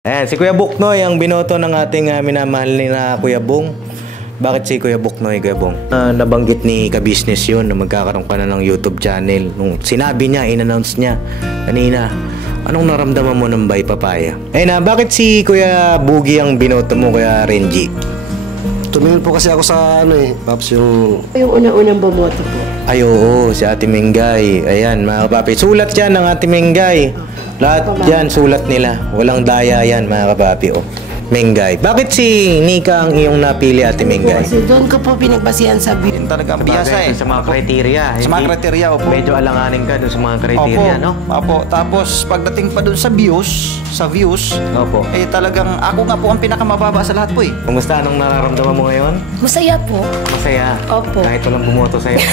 Ayan, si Kuya Buknoy ang binoto ng ating minamahal ni na Kuya Bong. Bakit si Kuya Buknoy, Kuya Bong? Nabanggit ni Ka-Business yun na magkakaroon ka na ng YouTube channel. Nung sinabi niya, in-announce niya kanina, anong naramdaman mo ng Bay Papaya? Ayun na, bakit si Kuya Boogie ang binoto mo, Kuya Renji? Tumingin po kasi ako sa Paps, yung unang bumoto po. Ay oo, si Ate Mengay. Ayan mga kapapi, sulat yan ng Ate Mengay. Lahat yan, sulat nila. Walang daya yan, mga kapapi. Oh. Mengay. Bakit si Nika ang iyong napili, Ate Mengay? Kasi doon ko po pinagbasihan sa yun talaga ang biyasa Sa mga kriteria. Sa mga kriteria, opo. Medyo alanganin ka doon sa mga kriteria, opo, no? Opo. Tapos, pagdating pa doon sa views, opo. talagang ako nga po ang pinakamababa sa lahat po eh. Kumusta? Anong nararamdaman mo ngayon? Masaya po. Masaya? Opo. Kahit walang bumoto sa'yo?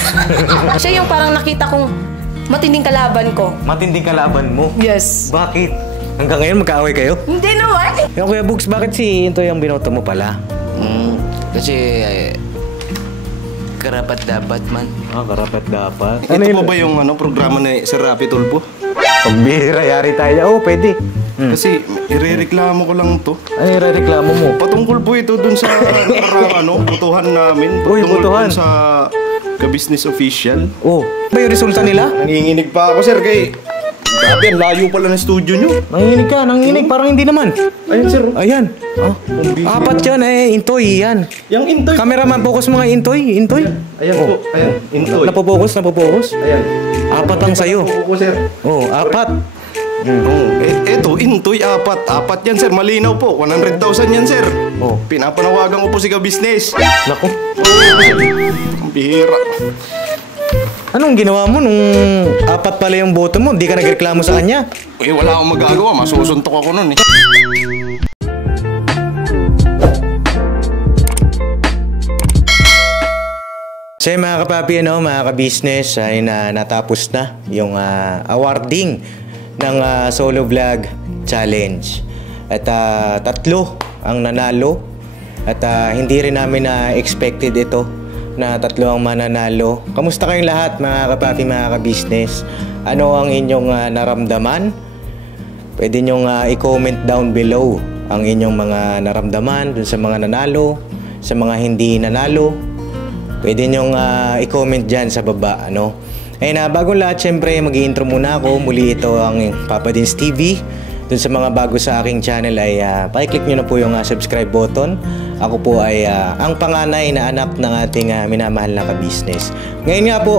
Siya yung parang nakita kong matinding kalaban ko. Matinding kalaban mo? Yes. Bakit? Hanggang ngayon magkaaway kayo? Hindi naman. Yung Kuya Bugs, bakit si Intoy ang binoto mo pala? Kasi karapat dapat man. Karapat dapat. Ito po ba yung programa ni Sir Rapi Tulpo? Pagbihira, yari tayo. Pwede. Kasi irereklamo ko lang to. Ano yung reklamo mo? Patungkol po ito dun sa botohan namin. Uy, botohan. Dun sa Ka-Business Official. Oh, ba yung resulta nila? Nanginginig pa ako, sir, kay... Grabe, ang layo pala ng studio nyo. Nanginginig. Parang hindi naman. Ayun, sir. Ayan. Apat yan, Intoy, yan. Yung Intoy. Cameraman, focus mga Intoy. Ayan po, ayan. Intoy. Napopokus. Ayan. Apat ang sayo. Opo, sir. Oh, apat. Eto, Intoy, apat. Apat yan, sir. Malinaw po. 100,000 yan, sir. Oh. Pinapanawagan ko po si Ka-Business. Naku. Ang bihira. Anong ginawa mo nung apat pala yung boto mo? Hindi ka nagreklamo sa kanya? Wala akong magagawa. Masusuntok ako nun eh. So mga kapapi, mga ka-business, ay natapos na yung awarding ng Solo Vlog Challenge. At tatlo ang nanalo. At hindi rin namin expected ito na tatlo ang mananalo. Kamusta kayong lahat mga kapapi, mga ka-business? Ano ang inyong naramdaman? Pwede nyong i-comment down below ang inyong mga naramdaman dun sa mga nanalo, sa mga hindi nanalo. Pwede nyong i-comment dyan sa baba, ano? Ayun na, bagong lahat, syempre, mag-i-intro muna ako. Muli ito ang Papa Dins TV. Dun sa mga bago sa aking channel ay pakiclick nyo na po yung subscribe button. Ako po ay ang panganay na anak ng ating minamahal na ka-business. Ngayon nga po,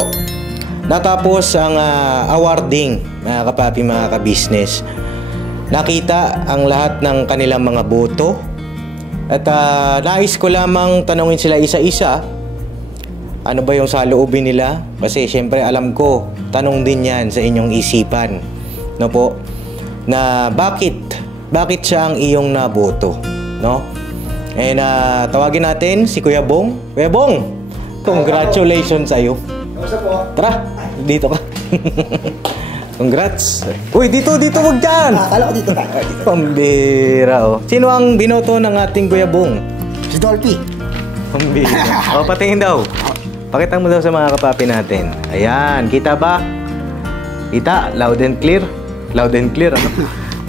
natapos ang awarding, mga kapapi, mga ka-business. Nakita ang lahat ng kanilang mga boto. At nais ko lamang tanungin sila isa-isa. Ano ba yung saloobin nila? Kasi syempre alam ko, tanong din yan sa inyong isipan. No po? Na bakit siya ang iyong naboto, no? And tawagin natin si Kuya Bong. Kuya Bong, congratulations sa iyo. Tara, dito ka. Congrats. Uy, dito wag dyan. Akala ko dito tayo. Pambira, oh. Sino ang binoto ng ating Kuya Bong? Si Dolphy. Pambira. Patingin daw. Pakita mo daw sa mga kapapi natin. Ayan, kita ba? Kita, loud and clear. Loud and clear, ano?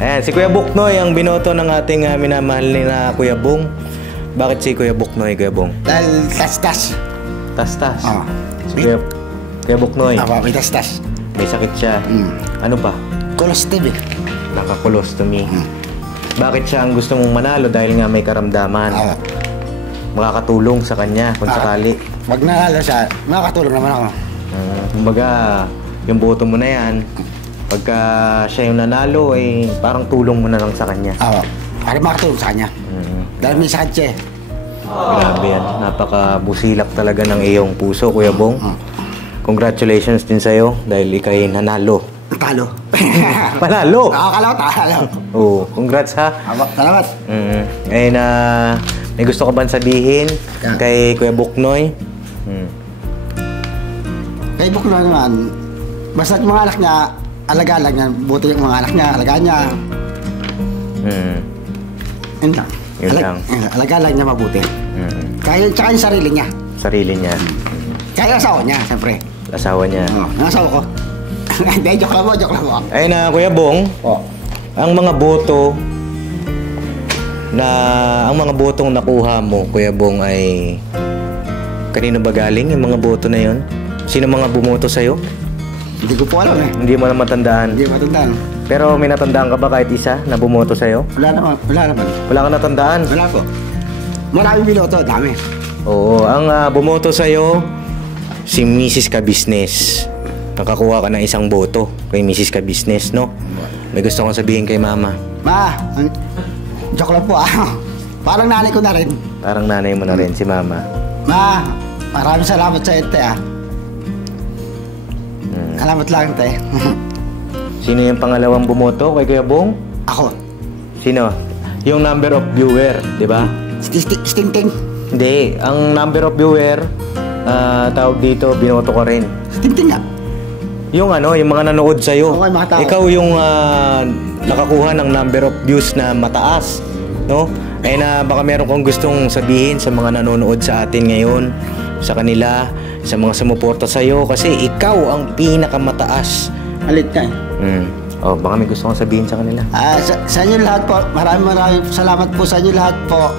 Ayan, si Kuya Buknoy ang binoto ng ating minamahal ni na Kuya Bong. Bakit si Kuya Buknoy, Kuya Bong? Dahil tas-tas. Tas-tas. Oo. Si Kuya Buknoy. May tas-tas. May sakit siya. Ano ba? Colostomy. Naka-colostomy. Bakit siya ang gusto mong manalo? Dahil nga may karamdaman. Makakatulong sa kanya kung sakali. Pag nanalo siya, makakatulong naman ako. Kumbaga, yung boto mo na yan, pagka siya yung nanalo, parang tulong mo na lang sa kanya. Para makatulong sa kanya. Dahil may sakit siya. Grabe yan. Napaka-busilak talaga ng iyong puso, Kuya Bong. Congratulations din sa'yo dahil ikay nanalo. Talo. Panalo? Akala ko talo. Oo, congrats ha. Salamat. Ngayon may gusto ka bang sabihin kay Kuya Buknoy? Kay Buknoy naman, basta yung mga anak niya, alagaan lang niya. Buti yung mga anak niya, alagaan niya. Yun lang. Yun lang. Alagaan lang niya mabuti. Tsaka yung sarili niya. Sarili niya. Kaya asawa niya, siyempre. Asawa niya. Ang asawa ko. Hindi, joke lang mo. Ayun na, Kuya Bong. Ang mga boto na ang mga botong nakuha mo, Kuya Bong, ay kanino ba galing yung mga boto na yon? Sino mga bumoto sa'yo? Hindi ko po alam eh. Hindi mo na matandaan. Hindi ko matandaan. Pero may natandaan ka ba kahit isa na bumoto sa'yo? Wala naman. Wala ka natandaan? Wala po. Maraming binoto, dami. Oo, ang bumoto sa'yo, si Mrs. Ka-Business. Nakakuha ka ng isang boto kay Mrs. Ka-Business, no? May gusto kong sabihin kay Mama. Ma, joke lang po Parang nanay ko na rin. Parang nanay mo na rin, si Mama. Ma, maraming salamat sa ente Salamat lang ente. Sino yung pangalawang bumoto kay Kuya Bong? Ako. Sino? Yung number of viewer, di ba? Sting-ting. Hindi, ang number of viewer, tawag dito, binoto ko rin. Sting-ting nga. Yung yung mga nanood sa'yo. Okay, mga tao. Ikaw yung nakakuha ng number of views na mataas, no? Ay na baka meron kong gustong sabihin sa mga nanonood sa atin ngayon, sa kanila, sa mga sumuporta sa'yo, kasi ikaw ang pinakamataas. Alit ka Oh, baka may gusto kong sabihin sa kanila. Sa inyo lahat po, maraming salamat po sa inyo lahat po.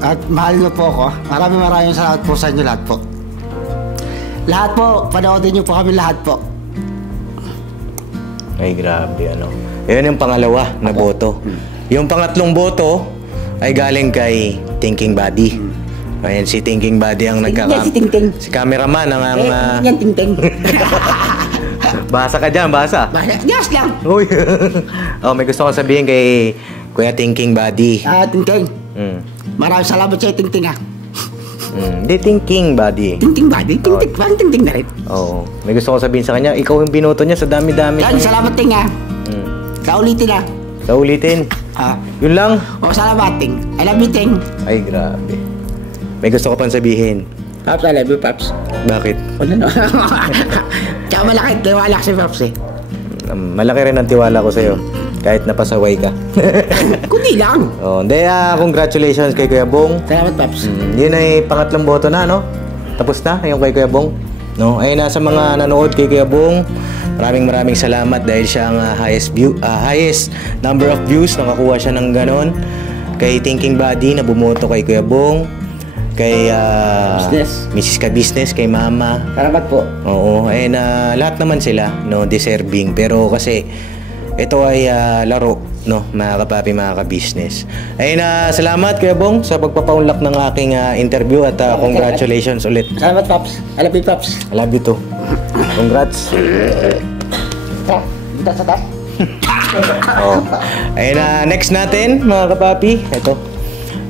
At mahal niyo po ako. Maraming salamat po sa inyo lahat po. Lahat po, panoodin niyo po kami lahat po. Ay, grabe, Yun yung pangalawa na boto. Yung pangatlong boto ay galing kay Thinking Buddy. Ayan, si Thinking Buddy ang Si Ting-ting. Si cameraman ang Yan, Ting-ting. basa ka dyan, basa. Yes lang. Uy. May gusto kong sabihin kay Kuya Thinking Buddy. Ting-ting. Maraming salamat sa Ting-ting Hindi, Thinking Buddy. Ting-ting buddy? Ting-ting. Parang Ting-ting na rin. Oo. May gusto kong sabihin sa kanya, ikaw yung binoto niya sa dami-dami. Yan, salamat Ting Sa ulitin Sa ulitin. Yun lang. Salamat Ting. I love you Ting. Ay, grabe. May gusto ko pang sabihin. Paps, I love you Paps. Bakit? Wala na. Tsaka malaki, tiwala si Paps Malaki rin ang tiwala ko sa'yo. Kahit napasaway ka. Kundi lang. Hindi, congratulations kay Kuya Bong. Salamat Paps. Yun ay pangatlong boto na, no? Tapos na yung kay Kuya Bong. No? Ay nasa mga nanood kay Kuya Bong, maraming salamat dahil siya ang highest number of views. Nakakuha siya ng ganon. Kay Thinking Buddy na bumoto kay Kuya Bong. Kay Mrs. Ka-Business, kay Mama. Salamat po. Oo, lahat naman sila, no, deserving. Pero kasi ito ay laro, no, mga kapapi, mga ka-business. Ayun, salamat Kuya Bong sa pagpapaunlak ng aking interview at congratulations ulit. Salamat Paps. I love you Paps. I love you too. Congrats. Dito sa taas. Ayun, next natin mga kapapi, ito.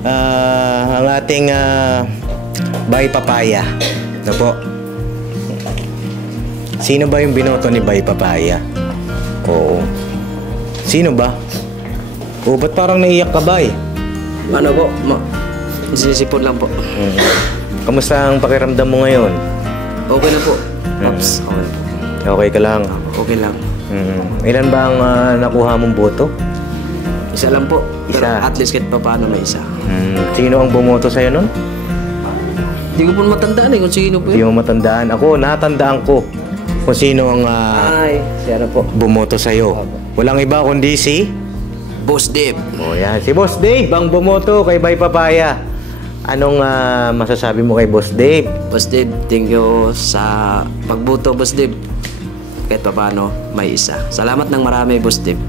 Ang ating Bay Papaya. Ito po. Sino ba yung binoto ni Bay Papaya? Oo. Sino ba? Ba't parang naiyak ka, Bay? Ano po? Isisipon lang po. Kamusta ang pakiramdam mo ngayon? Okay na po. Pops, okay po. Okay ka lang? Okay lang. Ilan ba ang nakuha mong boto? Isa lang po. Pero Isa. at least kahit pa paano may isa. Sino ang bumoto sa'yo nun? Hindi ko po matandaan kung sino po Hindi yun. mo matandaan. Ako, natandaan ko kung sino ang Ay, siya na po. bumoto sa'yo. Walang iba kundi si... Boss Dave. Yan. Si Boss Dave ang bumoto kay Bay Papaya. Anong masasabi mo kay Boss Dave? Boss Dave, thank you sa pagboto, Boss Dave. Kahit pa paano, may isa. Salamat ng marami, Boss Dave.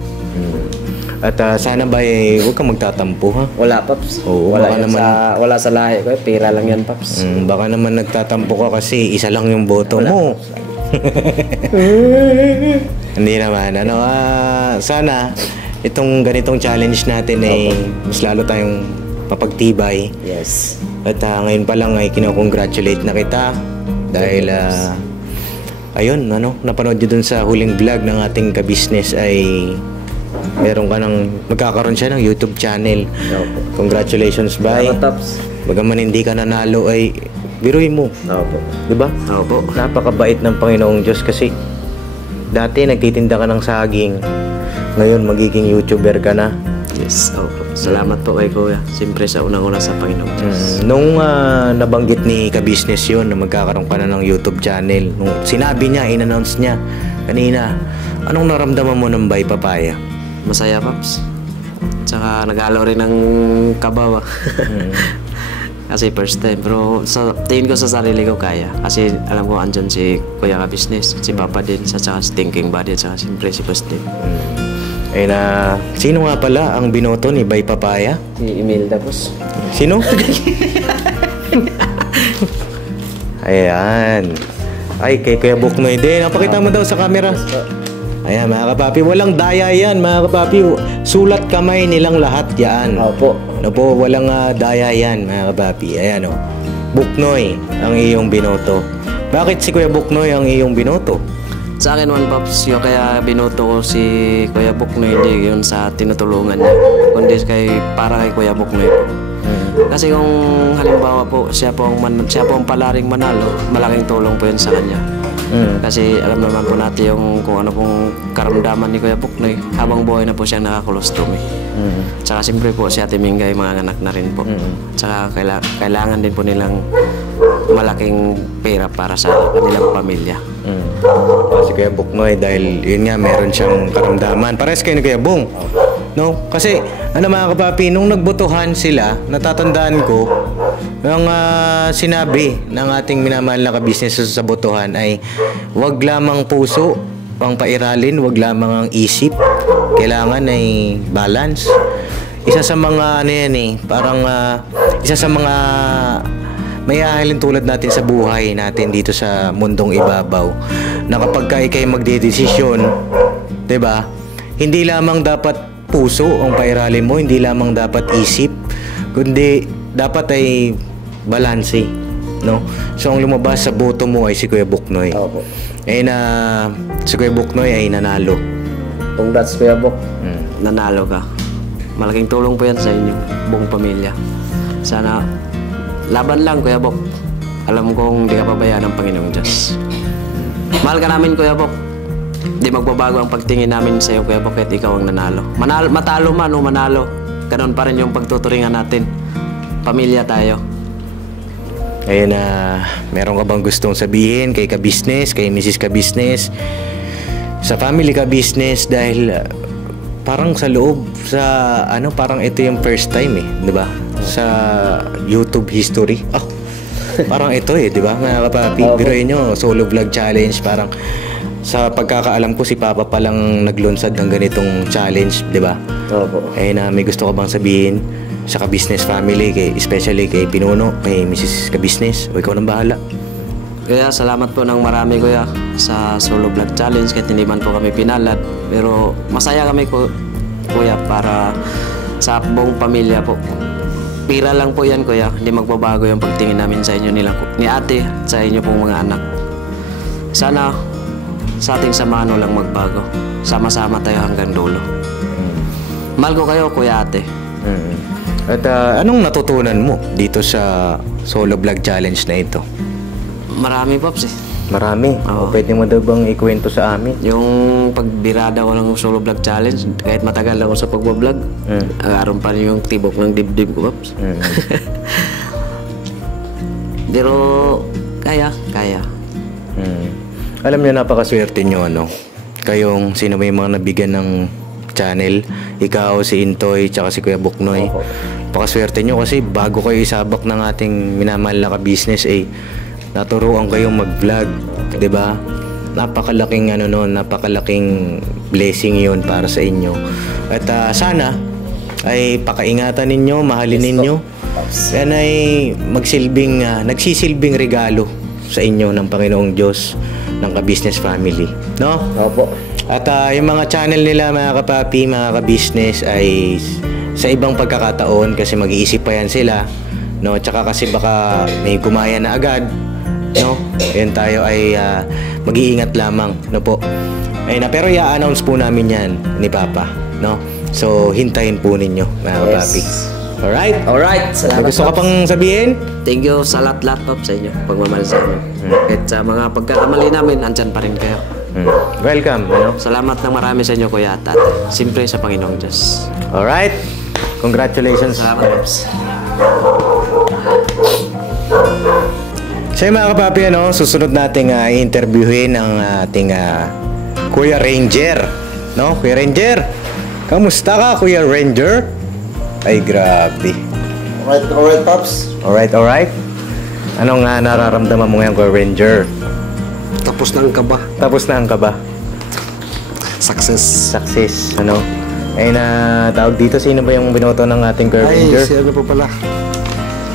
At sana ba huwag kang magtatampo, ha? Wala, Pops. Oo, wala, baka yan naman- wala sa lahi ko. Pira lang yan, Pops. Baka naman nagtatampo ka kasi isa lang yung boto mo. Hindi naman. Sana itong ganitong challenge natin ay mas lalo tayong papagtibay. Yes. At ngayon pa lang ay kinocongratulate na kita dahil ayun, napanood nyo dun sa huling vlog ng ating ka-business ay magkakaroon siya ng YouTube channel. Congratulations, Bay. Salamat, Pops. Bagaman hindi ka nanalo ay biruin mo. Opo. Diba? Opo. Napakabait ng Panginoong Diyos kasi dati nagtitinda ka ng saging. Ngayon magiging YouTuber ka na. Yes, opo. Salamat po kay Kuya. Siyempre sa unang-una sa Panginoon Diyos. Nung nabanggit ni ka-business yun na magkakaroon ka na ng YouTube channel, nung sinabi niya, in-announce niya kanina, anong naramdaman mo ng Bay Papaya? Masaya, Pops. Tsaka naghalo rin ng kabawa. Kasi first time. Pero sa tingin ko sa sarili ko kaya. Kasi alam ko andyan si Kuya Ka Business, si Papa din, sa tsaka si Thinking Buddy, at saka siyempre si Boss din. Ay na, sino nga pala ang binoto ni Bay Papaya? Si Imelda, boss. Sino? Ayan. Ay, kay Kuya Buknoy din. Napakita mo daw sa camera. Ayan, mga kapapi. Walang daya yan, mga kapapi. Sulat kamay nilang lahat yan. Opo. Ano po, walang daya yan, mga kapapi. Ayan, o. Buknoy ang iyong binoto. Bakit si Kuya Buknoy ang iyong binoto? Sa akin, One Pops, yung kaya binoto ko si Kuya Buknoy, hindi yun sa tinutulungan niya, kundi para kay Kuya Buknoy po. Kasi kung halimbawa po, siya po ang palaring manalo, malaking tulong po yun sa kanya. Kasi alam naman po natin kung ano pong karamdaman ni Kuya Buknoy habang buhay na po siya nakakolostome. Tsaka siyempre po si Ate Mingay, mga anak na rin po. Tsaka kailangan din po nilang malaking pera para sa kanilang pamilya. Si Kuya Buknoy, dahil yun nga, meron siyang karamdaman. Parehas kayo ni Kuya Bong. No? Kasi, mga kapapi, nung nagbotohan sila, natatandaan ko, ang sinabi ng ating minamahal na kabisnes sa botohan ay wag lamang puso ang pairalin, wag lamang ang isip. Kailangan ay balance. Isa sa mga parang isa sa mga may ahalin tulad natin sa buhay natin dito sa mundong ibabaw, na kapag ikay magdedesisyon, 'di ba? Hindi lamang dapat puso ang pairalin mo, hindi lamang dapat isip, kundi dapat ay balanse, no? So ang lumabas sa boto mo ay si Kuya Buknoy. Opo. Si Kuya Buknoy ay nanalo. Congrats, Kuya Bok. Nanalo ka. Malaking tulong po yan sa inyo, buong pamilya. Sana laban lang, Kuya Bok. Alam kong hindi ka pabayaan ng Panginoong Diyos. Mahal ka namin, Kuya Bok. Di magbabago ang pagtingin namin sa iyo, Kuya Bok, kahit ikaw ang nanalo. Matalo man o manalo, ganun pa rin yung pagtuturingan natin. Pamilya tayo. Ayun meron ka bang gustong sabihin kay Ka-Business, kay Mrs. Ka-Business, sa family Ka-Business, dahil parang sa loob sa parang ito yung first time di ba? Sa YouTube history. Parang ito di ba? Mga kapapi, biruin nyo, solo vlog challenge, parang sa pagkakaalam ko si Papa pa lang naglunsad ng ganitong challenge, di ba? Opo. May gusto ka bang sabihin sa Ka-Business family, especially kay Pinuno, kay Mrs. Ka-Business, o ikaw nang bahala? Kaya salamat po ng marami, Kuya, sa solo vlog challenge, kahit hindi man po kami pinalad, pero masaya kami, Kuya, para sa buong pamilya po. Pira lang po yan, Kuya, hindi magbabago yung pagtingin namin sa inyo ni ate at sa inyo pong mga anak. Sana sa ating samahan lang magbago, sama-sama tayo hanggang dulo. Mahal ko kayo, Kuya Ate. At anong natutunan mo dito sa solo vlog challenge na ito? Marami, Pops, Marami. Oo. Pwede mo daw bang ikwento sa amin? Yung pagbirada ko ng solo vlog challenge, kahit matagal ako sa pagbablog, agaron pa rin yung tibok ng dibdib ko, Pops. Pero kaya. Alam niyo, napakaswerte niyo, kayong sino may mga nabigyan ng channel, ikaw, si Intoy, tsaka si Kuya Buknoy. Napakaswerte niyo kasi bago kayo isabak ng ating minamahal na Ka-Business, naturuan kayong mag-vlog, 'di ba? Napakalaking napakalaking blessing 'yon para sa inyo. At sana ay pakaingatan ninyo, mahalin ninyo. Yan ay nagsisilbing regalo sa inyo ng Panginoong Diyos, ng Ka-Business family, no? Opo. At yung mga channel nila, mga kapapi, mga Ka-Business, ay sa ibang pagkakataon, kasi mag-iisip pa yan sila, no? Tsaka kasi baka may gumaya na agad, no? Yun, tayo ay mag-iingat lamang, no po? Pero i-announce po namin yan ni Papa, no? So hintayin po ninyo, mga kapapi. Alright? Salamat, Gusto ka pang sabihin? Thank you sa lahat, Pops, sa inyo. Pagmamahal sa amin. Kahit sa mga pagkakamali namin, andyan pa rin kayo. Welcome, Salamat ng marami sa inyo, Kuya at Ate. Siyempre sa Panginoong Diyos. Alright? Congratulations. Salamat, Pops. So mga kapapi, susunod nating interviewin ang ating Kuya Ranger, no? Kuya Ranger, kamusta ka, Kuya Ranger? Ay, grabe. Alright, Pops. Alright. Anong nararamdaman mo ngayon, Kuya Ranger? Tapos na ang kaba. Tapos na ang kaba? Success. Success, ano? Ay, tawag dito, sino ba yung binoto ng ating Kuya Ranger? Si ano po pala?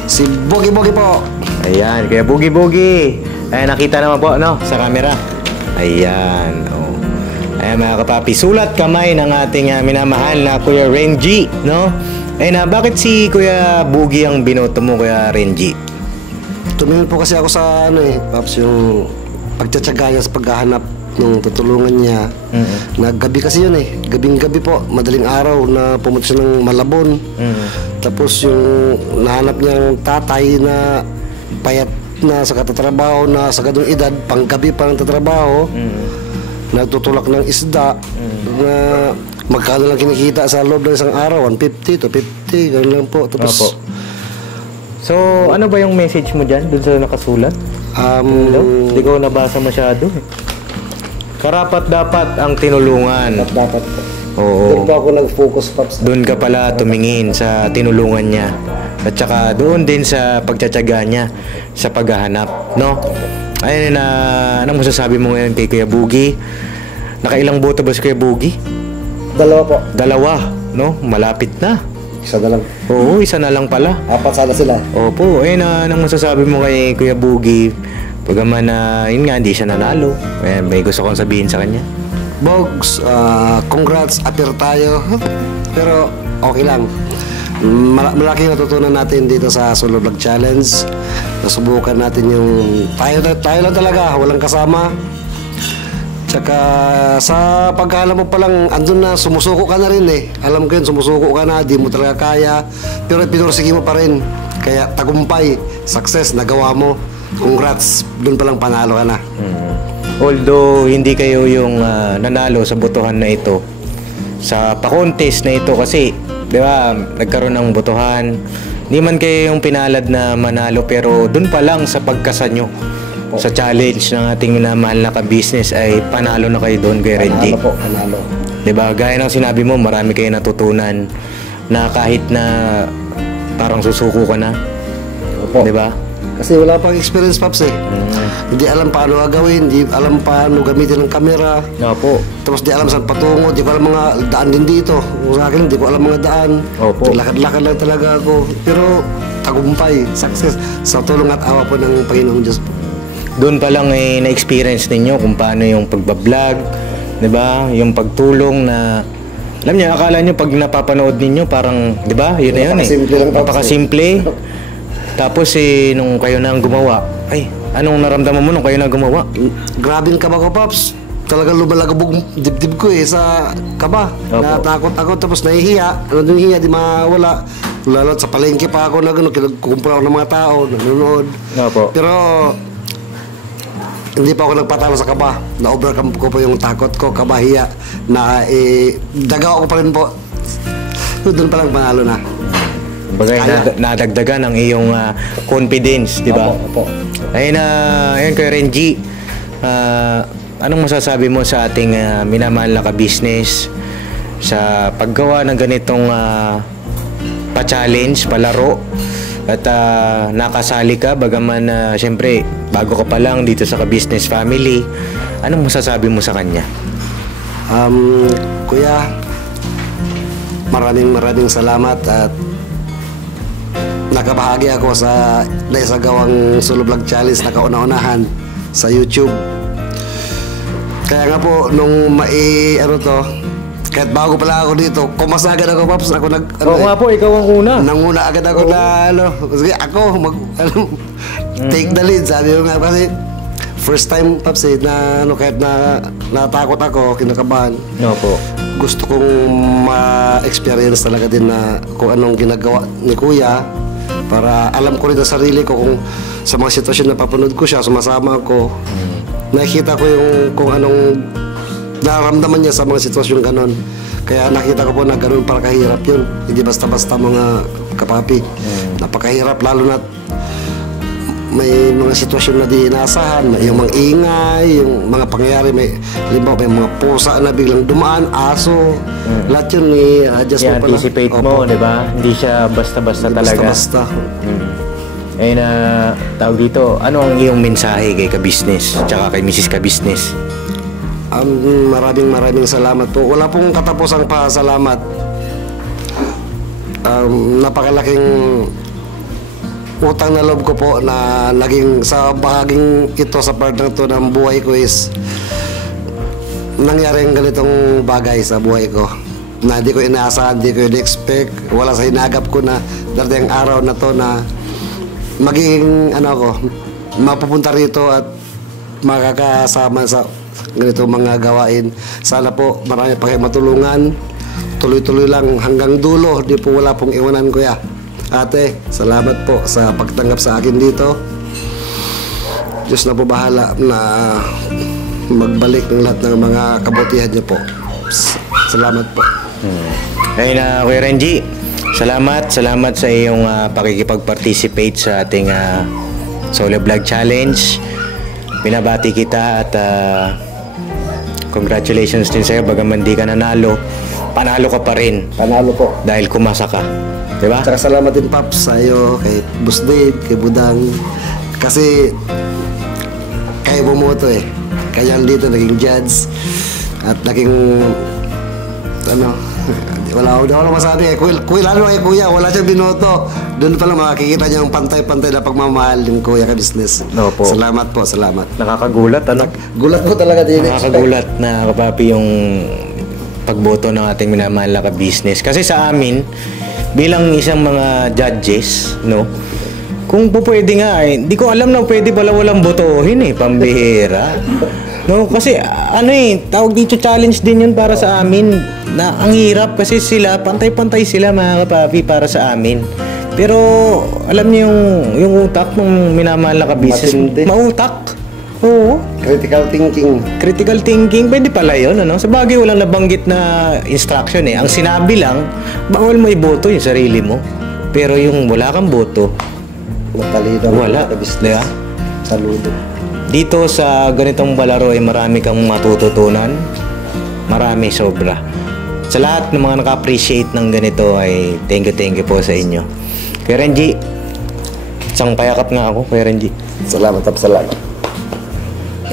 Si Bogi po. Ayan, Kuya Boogie. Ay, nakita naman po, no? Sa camera. Ayan, oh. Ayan, mga kapapi, sulat kamay ng ating minamahal na Kuya Renji, no? Ay, bakit si Kuya Boogie ang binoto mo, Kuya Renji? Tumingin po kasi ako sa Pops, yung pagtsatsaga niya sa paghahanap nung tutulungan niya. Naggabi kasi yun gabing-gabi po, madaling araw na pumunta siya ng Malabon. Tapos yung nahanap niyang tatay na payat na sa katatrabaho na sa ganung edad, panggabi pa ng tatrabaho, nagtutulak ng isda na magkano lang kinikita sa loob ng isang araw, 150 to 50, ganun lang po. Tapos Opo. So, ano ba yung message mo dyan, dun sa nakasulat? Hindi ko nabasa masyado Karapat dapat ang tinulungan. dapat po. Oo. Doon po ako nag-focus, Pops. Doon ka pala tumingin sa tinulungan niya. At saka doon din sa pagtsatsaga niya sa paghahanap, no? Ayun anong masasabi mo ngayon kay Kuya Boogie? Nakailang boto ba si Kuya Boogie? 2 po. 2, no? Malapit na. Isa na lang. Oo, isa na lang pala. 4 sana sila. Opo, anong masasabi mo kay Kuya Boogie? Pagaman yun nga, hindi siya nanalo. May gusto kong sabihin sa kanya. Bogs, congrats, appear tayo. Pero okay lang. Malaki natutunan natin dito sa Solo Vlog Challenge. Nasubukan natin yung tayo lang talaga, walang kasama. Tsaka sa pagkaalam mo palang andun na, sumusuko ka na rin Alam ko yun, sumusuko ka na, di mo talaga kaya. Pero pinursige mo pa rin. Kaya tagumpay, success, nagawa mo. Congrats, dun palang panalo ka na. Although hindi kayo yung nanalo sa botohan na ito, sa pa-contest na ito kasi, di ba, nagkaroon ng botohan. Hindi man kayo yung pinalad na manalo, pero dun pa lang sa pagkasa nyo sa challenge ng ating minamahal na ka-business ay panalo na kayo doon, Kuya Renji. Panalo po, panalo. Di ba, gaya ng sinabi mo, marami kayo natutunan na kahit na parang susuko ka na. Di ba? Kasi wala pang experience, Pops Hindi alam paano gagawin, hindi alam paano gamitin ng kamera. Opo. Tapos di alam saan patungo, di ko alam mga daan din dito. Sa akin, di ko alam mga daan. Opo. Lakad-lakad lang talaga ako. Pero tagumpay, success sa tulong at awa po ng Panginoong Diyos. Doon pa lang na-experience ninyo kung paano yung pagbablog, di ba? Yung pagtulong na, alam niyo, akala niyo pag napapanood ninyo parang, di ba? Yun na yun Napakasimple lang, Pops, Napakasimple. Tapos nung kayo na ang gumawa, ay, anong naramdaman mo nung kayo na gumawa? Grabing kaba ko, Pops. Talagang lumalagabog dibdib ko sa kaba. Opo. Natakot ako, tapos nahihiya. Ano yung hiya, di mawala. Lalo sa palengke pa ako na gano'n, kinagkukumpula ako ng mga tao, nanonood. Opo. Pero hindi pa ako nagpatalo sa kaba. Na-overcome ko po yung takot ko, kabahiya, na dagaw ako pa rin po. Doon pa lang panalo na. Bagay nadagdagan ang iyong confidence, di ba? Opo. Ayun Kuya Renji. Anong masasabi mo sa ating minamahal na ka-business sa paggawa ng ganitong pa-challenge, palaro at nakasali ka bagaman syempre bago ka pa lang dito sa ka-business family. Anong masasabi mo sa kanya? Kuya, maraming salamat at nakabahagi ako sa naisagawang Solo Vlog Challenge na kauna-unahan sa YouTube. Kaya nga po, nung kahit bago pala ako dito, kumasagad ako, Pops. Ako Oo nga po, ikaw ang una. nanguna agad ako na Sige, ako, take the lead, sabi ko nga. Kasi first time, Pops, na kahit na natakot ako, kinakabahan. Opo. Gusto kong ma-experience talaga din na kung anong ginagawa ni Kuya para alam ko rin sa sarili ko kung sa mga sitwasyon na papanood ko siya, sumasama ako. Nakikita ko yung kung anong nararamdaman niya sa mga sitwasyon ganon. Kaya nakita ko po na ganon para kahirap yun. Hindi basta-basta mga kapapi. Napakahirap lalo na may mga sitwasyon na di inaasahan, yung mga ingay, yung mga pangyayari, halimbawa may mga pusa na biglang dumaan, aso, lahat yun i-adjust mo pala. I-anticipate mo, di ba? Hindi siya basta-basta talaga. Basta-basta. Eh na tawag dito, ano ang iyong mensahe kay ka-business tsaka kay Mrs. Ka-business? Maraming salamat po. Wala pong katapusang pasalamat. Napakalaking utang na loob ko po na naging sa bahaging ito sa part ng ito ng buhay ko is nangyari ang ganitong bagay sa buhay ko na di ko inaasahan, di ko in-expect, wala sa hinagap ko na darating ang araw na to na magiging mapupunta rito at makakasama sa ganitong mga gawain. Sana po marami pa kayo matulungan, tuloy-tuloy lang hanggang dulo, di po wala pong iwanan, kuya. Ate, salamat po sa pagtanggap sa akin dito. Diyos na po bahala na magbalik ng lahat ng mga kabutihan niyo po. Salamat po. Ayun na, Kuya Renji, salamat sa iyong pakikipag-participate sa ating Solo Vlog Challenge. Binabati kita at congratulations din sa'yo. Bagaman di ka nanalo, panalo ka pa rin. Panalo po. Dahil kumasa ka. Diba? Tsaka salamat din, Paps, sa iyo, kay Boss Dave, kay Budang. Kasi kayo bumoto eh. Kaya dito naging judge at naging wala ako masabi eh. Lalo kay Kuya, wala siyang binoto. Doon pa lang makikita niya ang pantay-pantay na pagmamahal ng Kuya ka-business. Opo. Salamat po, salamat. Nakakagulat, ano? Gulat po talaga din. Nakakagulat na kapapi yung pagboto ng ating minamahal na ka-business. Kasi sa amin, bilang isang mga judges, no? Kung po pwede nga, hindi ko alam na pwede pala walang botohin pambihira. No, kasi tawag dito challenge din yun para sa amin. Na ang hirap kasi sila, pantay-pantay sila mga kapapi para sa amin. Pero alam niyo yung utak ng minamahal na ka-business, mautak. Oo. Critical thinking, pwede pala yun, ano? Sa bagay, walang nabanggit na instruction Ang sinabi lang, bawal mo iboto yung sarili mo. Pero yung wala kang boto, matalino. Wala. Diba? Saludo. Dito sa ganitong balaro ay marami kang matututunan. Marami, sobra. Sa lahat ng mga naka-appreciate ng ganito ay thank you po sa inyo. Kuya Renji, isang payakap nga ako, Kuya Renji. Salamat.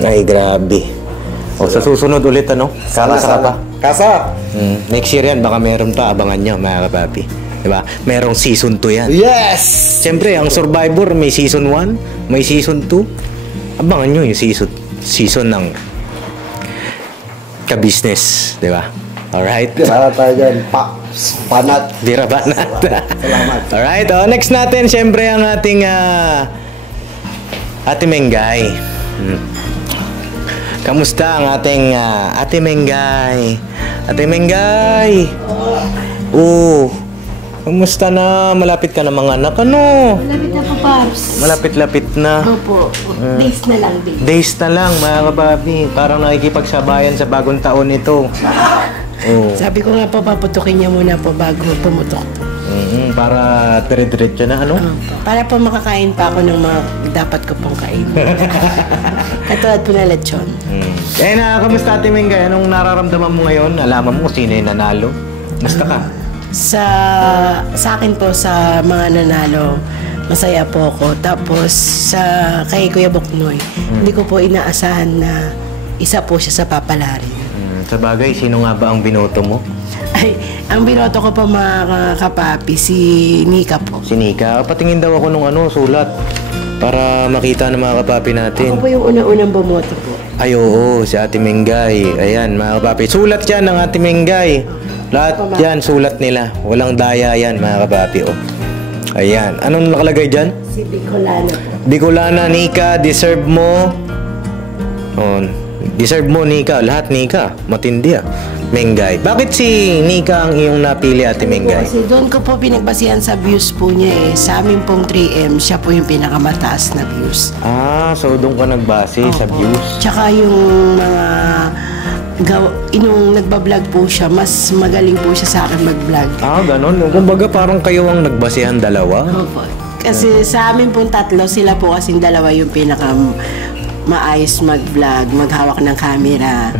Ay, grabe. O, sa susunod ulit, Kakasa ka pa. Kasa! Next year yan, baka meron pa. Abangan nyo, mga kapapi. Diba? Merong season 2 yan. Yes! Siyempre, ang Survivor, may season 1, may season 2. Abangan nyo yung season ng ka-business. Diba? Alright? Tira tayo dyan. Panat. Dira banat. Salamat. Alright, next natin, siyempre, ang ating Ate Mengay. Kamusta ang ating Ate Mengay? Ate Mengay! Kamusta na? Malapit ka na mga anak, Malapit na po, Paps. Malapit-lapit na. Opo. Days na lang din. Days na lang, mga kababi. Parang nakikipagsabayan sa bagong taon ito. Sabi ko nga po, paputukin niya muna po bago pumutok. Para dire-diretso na, Para po makakain pa ako ng mga dapat ko pong kain. Katulad po na lechon. Kamusta Ate Mengay? Anong nararamdaman mo ngayon? Alaman mo kung sino yung nanalo? Musta ka? Sa akin po, sa mga nanalo, masaya po ako. Tapos kay Kuya Buknoy, hindi ko po inaasahan na isa po siya sa papalarin. Sa bagay, sino nga ba ang binoto mo? Ay, ang binoto ko po mga kapapi, si Nika po. Si Nika? Patingin daw ako nung sulat para makita ng mga kapapi natin. Ako po yung unang-unang bumoto po. Ay, oo, si Ate Mengay. Ayan, mga kapapi. Sulat yan ng Ate Mengay. Lahat yan, sulat nila. Walang daya yan, mga kapapi. Ayan. Anong nakalagay dyan? Si Bicolana po. Bicolana, Nika, deserve mo. Deserve mo, Nika. Lahat, Nika. Matindi Mengay. Bakit si Nika ang iyong napili, Ate Mengay? Kasi doon ko po pinagbasihan sa views po niya Sa amin pong 3M, siya po yung pinakamataas na views. So doon ka nagbase sa views? Tsaka yung mga inong nagbablog po siya, mas magaling po siya sa akin mag-vlog. Ganon. Kumbaga parang kayo ang nagbasehan dalawa? Opo. Kasi sa amin pong tatlo, sila po kasing dalawa yung pinaka maayos mag-vlog, maghawak ng camera.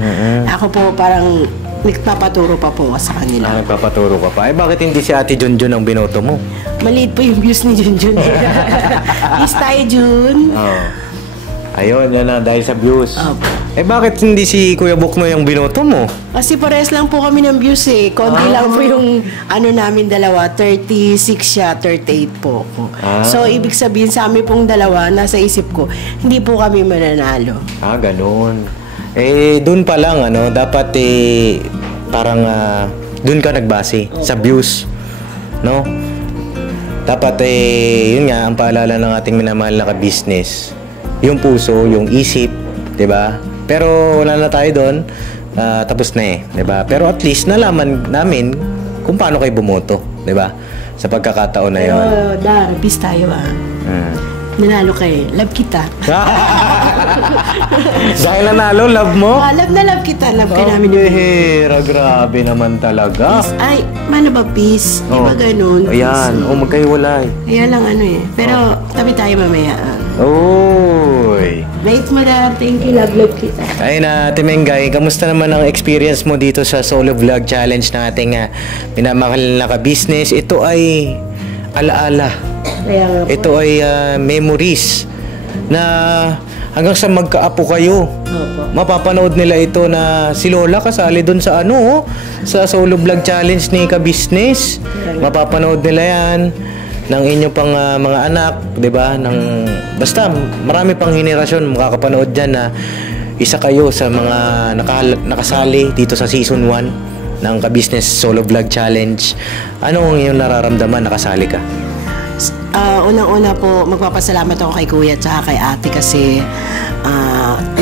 Ako po parang nagpapaturo pa po sa kanila. Nagpapaturo ka pa. Bakit hindi si Ate Junjun ang binoto mo? Maliit po yung views ni Junjun. Peace tayo, Jun. Ayun, yan na, dahil sa views. Opo. Bakit hindi si Kuya Buknoy ang binoto mo? Kasi pares lang po kami ng views eh. Konti lang po yung namin dalawa. 36 siya, 38 po ako. So, ibig sabihin sa amin pong dalawa, nasa isip ko, hindi po kami mananalo. Ganun. Dun pa lang, dapat parang dun ka nagbase sa views. No? Dapat yun nga, ang paalala ng ating minamahal na ka-business. Yung puso, yung isip, 'di ba? Pero wala na tayo doon. Tapos na 'di ba? Pero at least nalaman namin kung paano kayo bumoto, 'di ba? Sa pagkakataon na 'yon. Pero, peace tayo Nanalo kayo. Love kita. Dahil nanalo, love mo? Love na love kita. Love ka namin. Hera, grabe naman talaga. Peace. Ay, mano ba peace? Di ba ganun? Ayan, magkahiwalay. Ayan lang Pero, tabi tayo mamaya. Uy. Wait mo na. Thank you, love kita. Ay na, Timengay, kamusta naman ang experience mo dito sa solo vlog challenge ng ating minamahal na ka-business? Ito ay alaala. Ito ay memories na hanggang sa magkaapo kayo. Mapapanood nila ito na si Lola kasali doon sa sa solo vlog challenge ni ka-business. Mapapanood nila yan ng inyong pang mga anak, 'di ba? Basta marami pang henerasyon makakapanood diyan na isa kayo sa mga nakasali dito sa season 1 ng ka-business solo vlog challenge. Ano ang iyong nararamdaman nakasali ka? Unang-una po, magpapasalamat ako kay Kuya at kay Ate kasi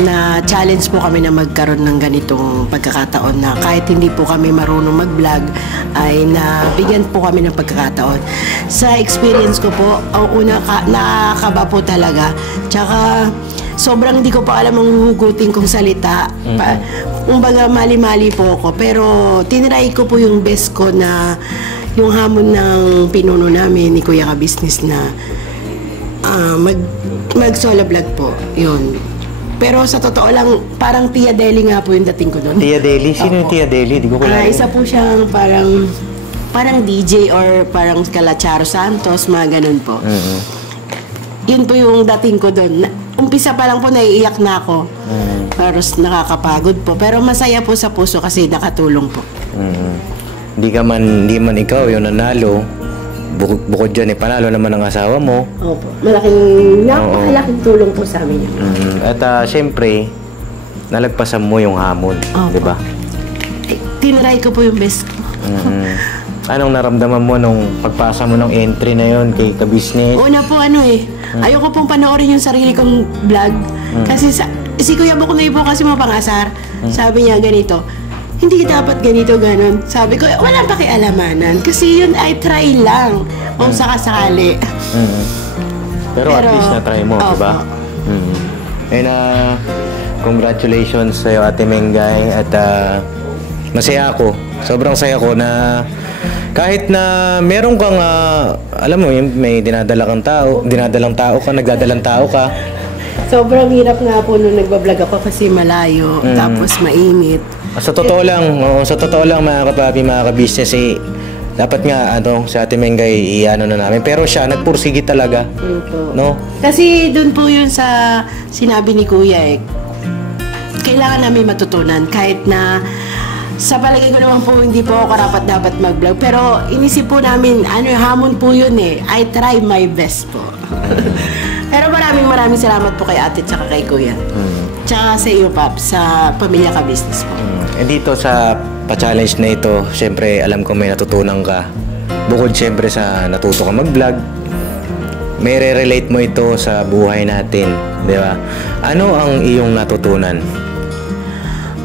na-challenge po kami na magkaroon ng ganitong pagkakataon na kahit hindi po kami marunong mag-vlog ay nabigyan po kami ng pagkakataon. Sa experience ko po, nakakaba po talaga. Tsaka sobrang hindi ko pa alam ang hugutin kong salita. Kumbaga mali-mali po ako. Pero tinry ko po yung best ko na yung hamon ng pinuno namin ni Kuya ka-business na mag-solo vlog po. Yun. Pero sa totoo lang, parang Tia Deli nga po yung dating ko doon. Tia Deli? Sino yung Tia Deli? Di ko kilala. Isa po siyang parang DJ or parang Kalacharo Santos, mga ganun po. Yun po yung dating ko doon. Umpisa pa lang po, naiiyak na ako. Pero nakakapagod po. Pero masaya po sa puso kasi nakatulong po. Hindi man ikaw yung nanalo, bukod dyan panalo naman ang asawa mo. Opo. Napakalaking tulong po sa amin yun. At syempre, nalagpasan mo yung hamon, di ba? Tinry ko po yung best ko. Anong naramdaman mo nung pagpasa mo ng entry na yon kay ka-business? Una po ayoko pong panoorin yung sarili kong vlog. Kasi si Kuya Buknoy po kasi mapangasar. Sabi niya ganito, hindi dapat ganito, ganon. Sabi ko, walang pakialamanan. Kasi yun ay try lang. Kung sakasakali. Pero at least na-try mo, di ba? And congratulations sa'yo, Ate Mengay. At masaya ako. Sobrang saya ko na kahit na meron kang, alam mo, may dinadalang tao ka, nagdadalang tao ka. Sobrang hirap nga po nung nagbablog ako kasi malayo, tapos mainit. Sa totoo lang mga kapapi, mga ka-business, dapat nga sa Ate Mengay na namin. Pero siya nagpursige talaga. No? Kasi doon po yun sa sinabi ni Kuya kailangan namin matutunan kahit na sa palagay ko naman po hindi po ako karapat-dapat mag-vlog. Pero inisip po namin, hamon po yun I try my best po. Pero maraming salamat po kay Ate at kay Kuya. Tsaka sa iyo, Pap, sa Pamilya Ka-Business po. Dito sa pa-challenge na ito, syempre alam ko may natutunan ka. Bukod syempre sa natuto ka mag-vlog, may re-relate mo ito sa buhay natin, di ba? Ano ang iyong natutunan?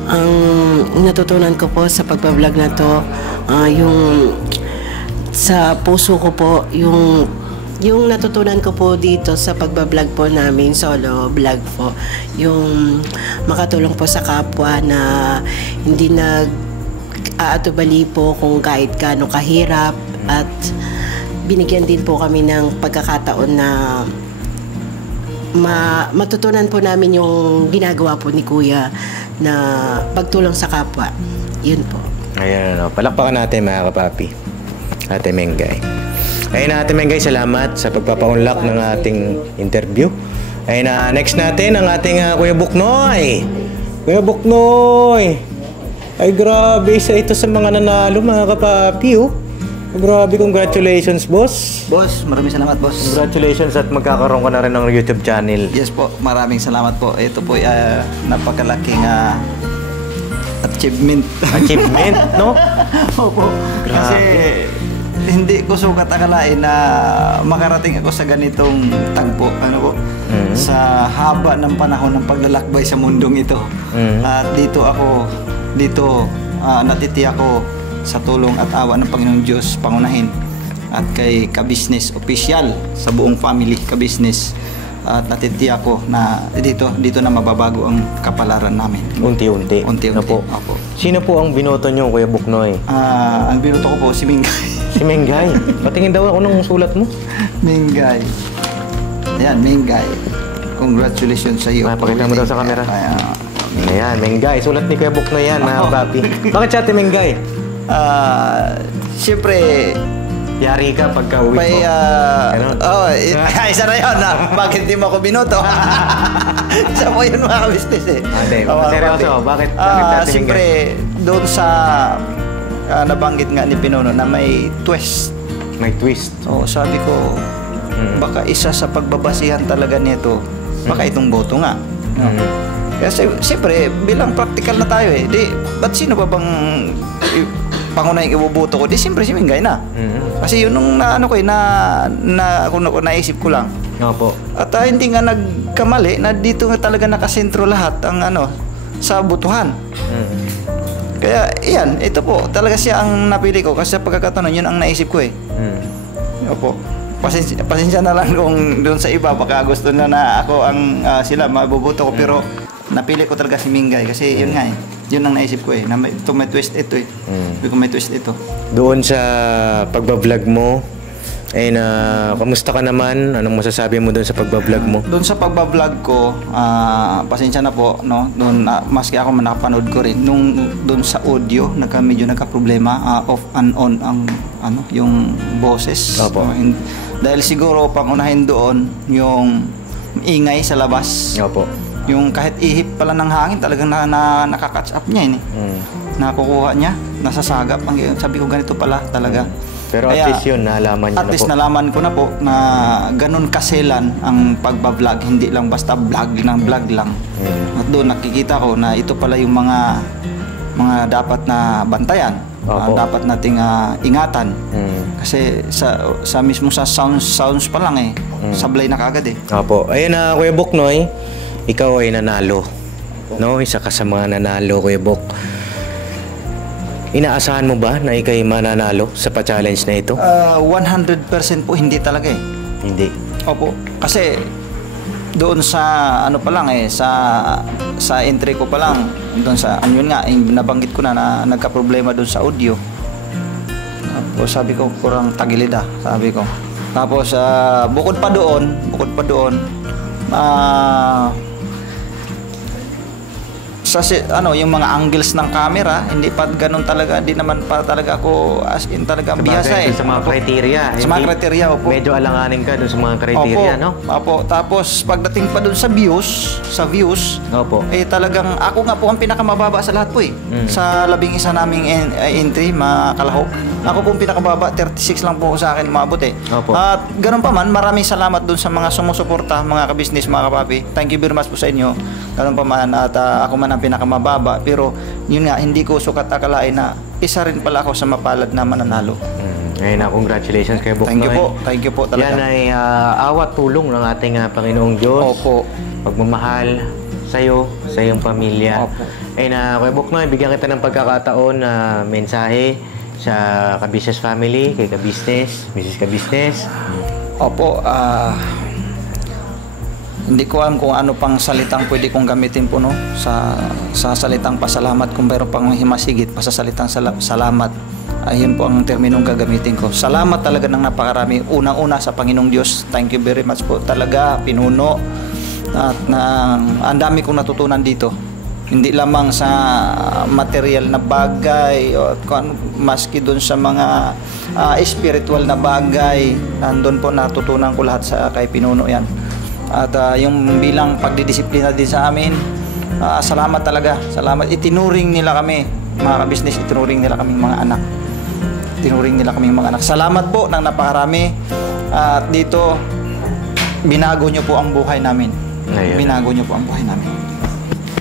Ang natutunan ko po sa pagbablog na to, yung sa puso ko po, yung natutunan ko po dito sa pagbablog po namin, solo vlog po, yung makatulong po sa kapwa na hindi nag-aatubali po kung kahit gaano kahirap at binigyan din po kami ng pagkakataon na matutunan po namin yung ginagawa po ni Kuya na pagtulong sa kapwa. Yun po. Ayan, palakpakan natin mga kapapi. Ate Mengay. Ayun na Ate Mengay, salamat sa pagpapaunlak ng ating interview. Ayun na, next natin ang ating Kuya Buknoy. Kuya Buknoy! Ay grabe, isa ito sa mga nanalo mga kapapi oh. Grabe, congratulations boss. Boss, maraming salamat boss. Congratulations at magkakaroon ka na rin ng YouTube channel. Yes po, maraming salamat po. Ito po napakalaking achievement. Achievement, no? Opo. Kasi hindi ko sukat akalain na makarating ako sa ganitong tagpo. Ano po? Sa haba ng panahon ng paglalakbay sa mundong ito. At dito natitiyak ako sa tulong at awa ng Panginoong Diyos, pangunahin, at kay Ka-Business Official sa buong family Ka-Business, at natitiyak ko na dito na mababago ang kapalaran namin. Unti-unti. Unti-unti. Opo. Sino po ang binoto nyo, Kuya Buknoy? Ang binoto ko po si Mingay. Si Mengay. Patingin daw ako ng sulat mo. Mingay. Ayan, Mingay. Congratulations sa iyo. Pakita mo daw sa camera. Ayan, Mengay. Sulat ni Kuya Buknoy yan, mga papi. Bakit siya, Ate Mengay? Siyempre, yari ka pagka uwi mo. Isa na yun. Bakit di mo ako binoto? Isa mo yun mga business eh. Seryoso, bakit Ate siyempre, doon sa nabanggit nga ni Pinono na may twist. May twist. Sabi ko, baka isa sa pagbabasihan talaga nito, baka itong boto nga. Kasi siyempre, bilang practical na tayo eh. Ba't sino ba bang pangunahing ibubuto ko? Siyempre si Mingay na. Kasi yun nung naisip ko lang. Opo. At hindi nga nagkamali na dito nga talaga nakasentro lahat ang sa butuhan. Kaya iyan, ito po, talaga siya ang napili ko kasi sa pagkakataon yun ang naisip ko eh. Opo. Pasensya na lang kung doon sa iba baka gusto na ako ang sila mabubuto ko, pero napili ko talaga si Mingay kasi yun nga eh. Yun ang naisip ko eh. Na may twist ito eh. May twist ito. Doon sa pagbablog mo, kamusta ka naman? Anong masasabi mo doon sa pagbablog mo? Doon sa pagbablog ko, pasensya na po, no? Doon, maski ako nakapanood ko rin. Doon sa audio, medyo nagka-problema, off and on ang yung boses. Opo. Dahil siguro pangunahin doon yung ingay sa labas. Opo. Yung kahit ihip pala ng hangin, talagang nakaka-catch up niya eh. Nakukuha niya, nasasagap. Sabi ko ganito pala talaga. Pero at least yun, nalaman niyo na po. At least nalaman ko na po na ganun kaselan ang pagbablog. Hindi lang basta vlog lang. At doon nakikita ko na ito pala yung mga dapat na bantayan. Dapat nating ingatan. Kasi sa mismo sa sounds pa lang eh. Sablay na kagad eh. Opo. Ayun na, Kuya Buknoy. Ikaw ay nanalo. No? Isa ka sa mga nanalo, Kuya Buk. Inaasahan mo ba na ikay mananalo sa pa-challenge na ito? 100% po hindi talaga eh. Hindi. Opo. Kasi doon sa pa lang eh, sa entry ko pa lang, doon sa yun nga, nabanggit ko na nagka-problema doon sa audio. Tapos sabi ko, kurang tagilid sabi ko. Tapos bukod pa doon, yung mga angles ng camera, hindi pa ganun talaga, hindi naman pa talaga ako as in talaga bihasa eh. Sa mga criteria. Sa mga criteria, opo. Medyo alanganin ka dun sa mga criteria, no? Opo. Tapos pagdating pa dun sa views, opo. Talagang ako nga po ang pinakamababa sa lahat po eh. Sa 11 naming entry, mga kalahok. Ako po ang pinakamababa, 36 lang po sa akin umabot eh. Opo. At ganun pa man, maraming salamat dun sa mga sumusuporta, mga ka-business, mga kapapi. Thank you very much po sa inyo. Ganun pa man, at ako man ang pinakamababa, pero yun nga, hindi ko sukat akalain na isa rin pala ako sa mapalad na mananalo. Ayun na, congratulations kay Buknoy. Thank you po talaga. Yan ay awat tulong ng ating Panginoong Diyos. Opo. Pagmamahal sa'yo, sa iyong pamilya. Opo. Ayun na, kay Buknoy, bigyan kita ng pagkakataon na mensahe sa Ka-Business family, kay Ka-Business, Mrs. Ka-Business. Opo, hindi ko alam kung ano pang salitang pwede kong gamitin po, no? Sa salitang pasalamat, kung mayroon pang himasigit pa sa salitang salamat, Ayun po ang terminong gagamitin ko. Salamat talaga ng napakarami. Unang-una sa Panginoong Diyos. Thank you very much po. Talaga, pinuno. At ang dami kong natutunan dito. Hindi lamang sa material na bagay o maski doon sa mga spiritual na bagay. Nandun po natutunan ko lahat sa kay pinuno yan. At yung bilang pagdidisiplina din sa amin, salamat talaga. Salamat. Itinuring nila kami, mga ka-business, itinuring nila kaming mga anak. Itinuring nila kaming mga anak. Salamat po ng napakarami. At dito, binago nyo po ang buhay namin. Ayun. Binago nyo po ang buhay namin.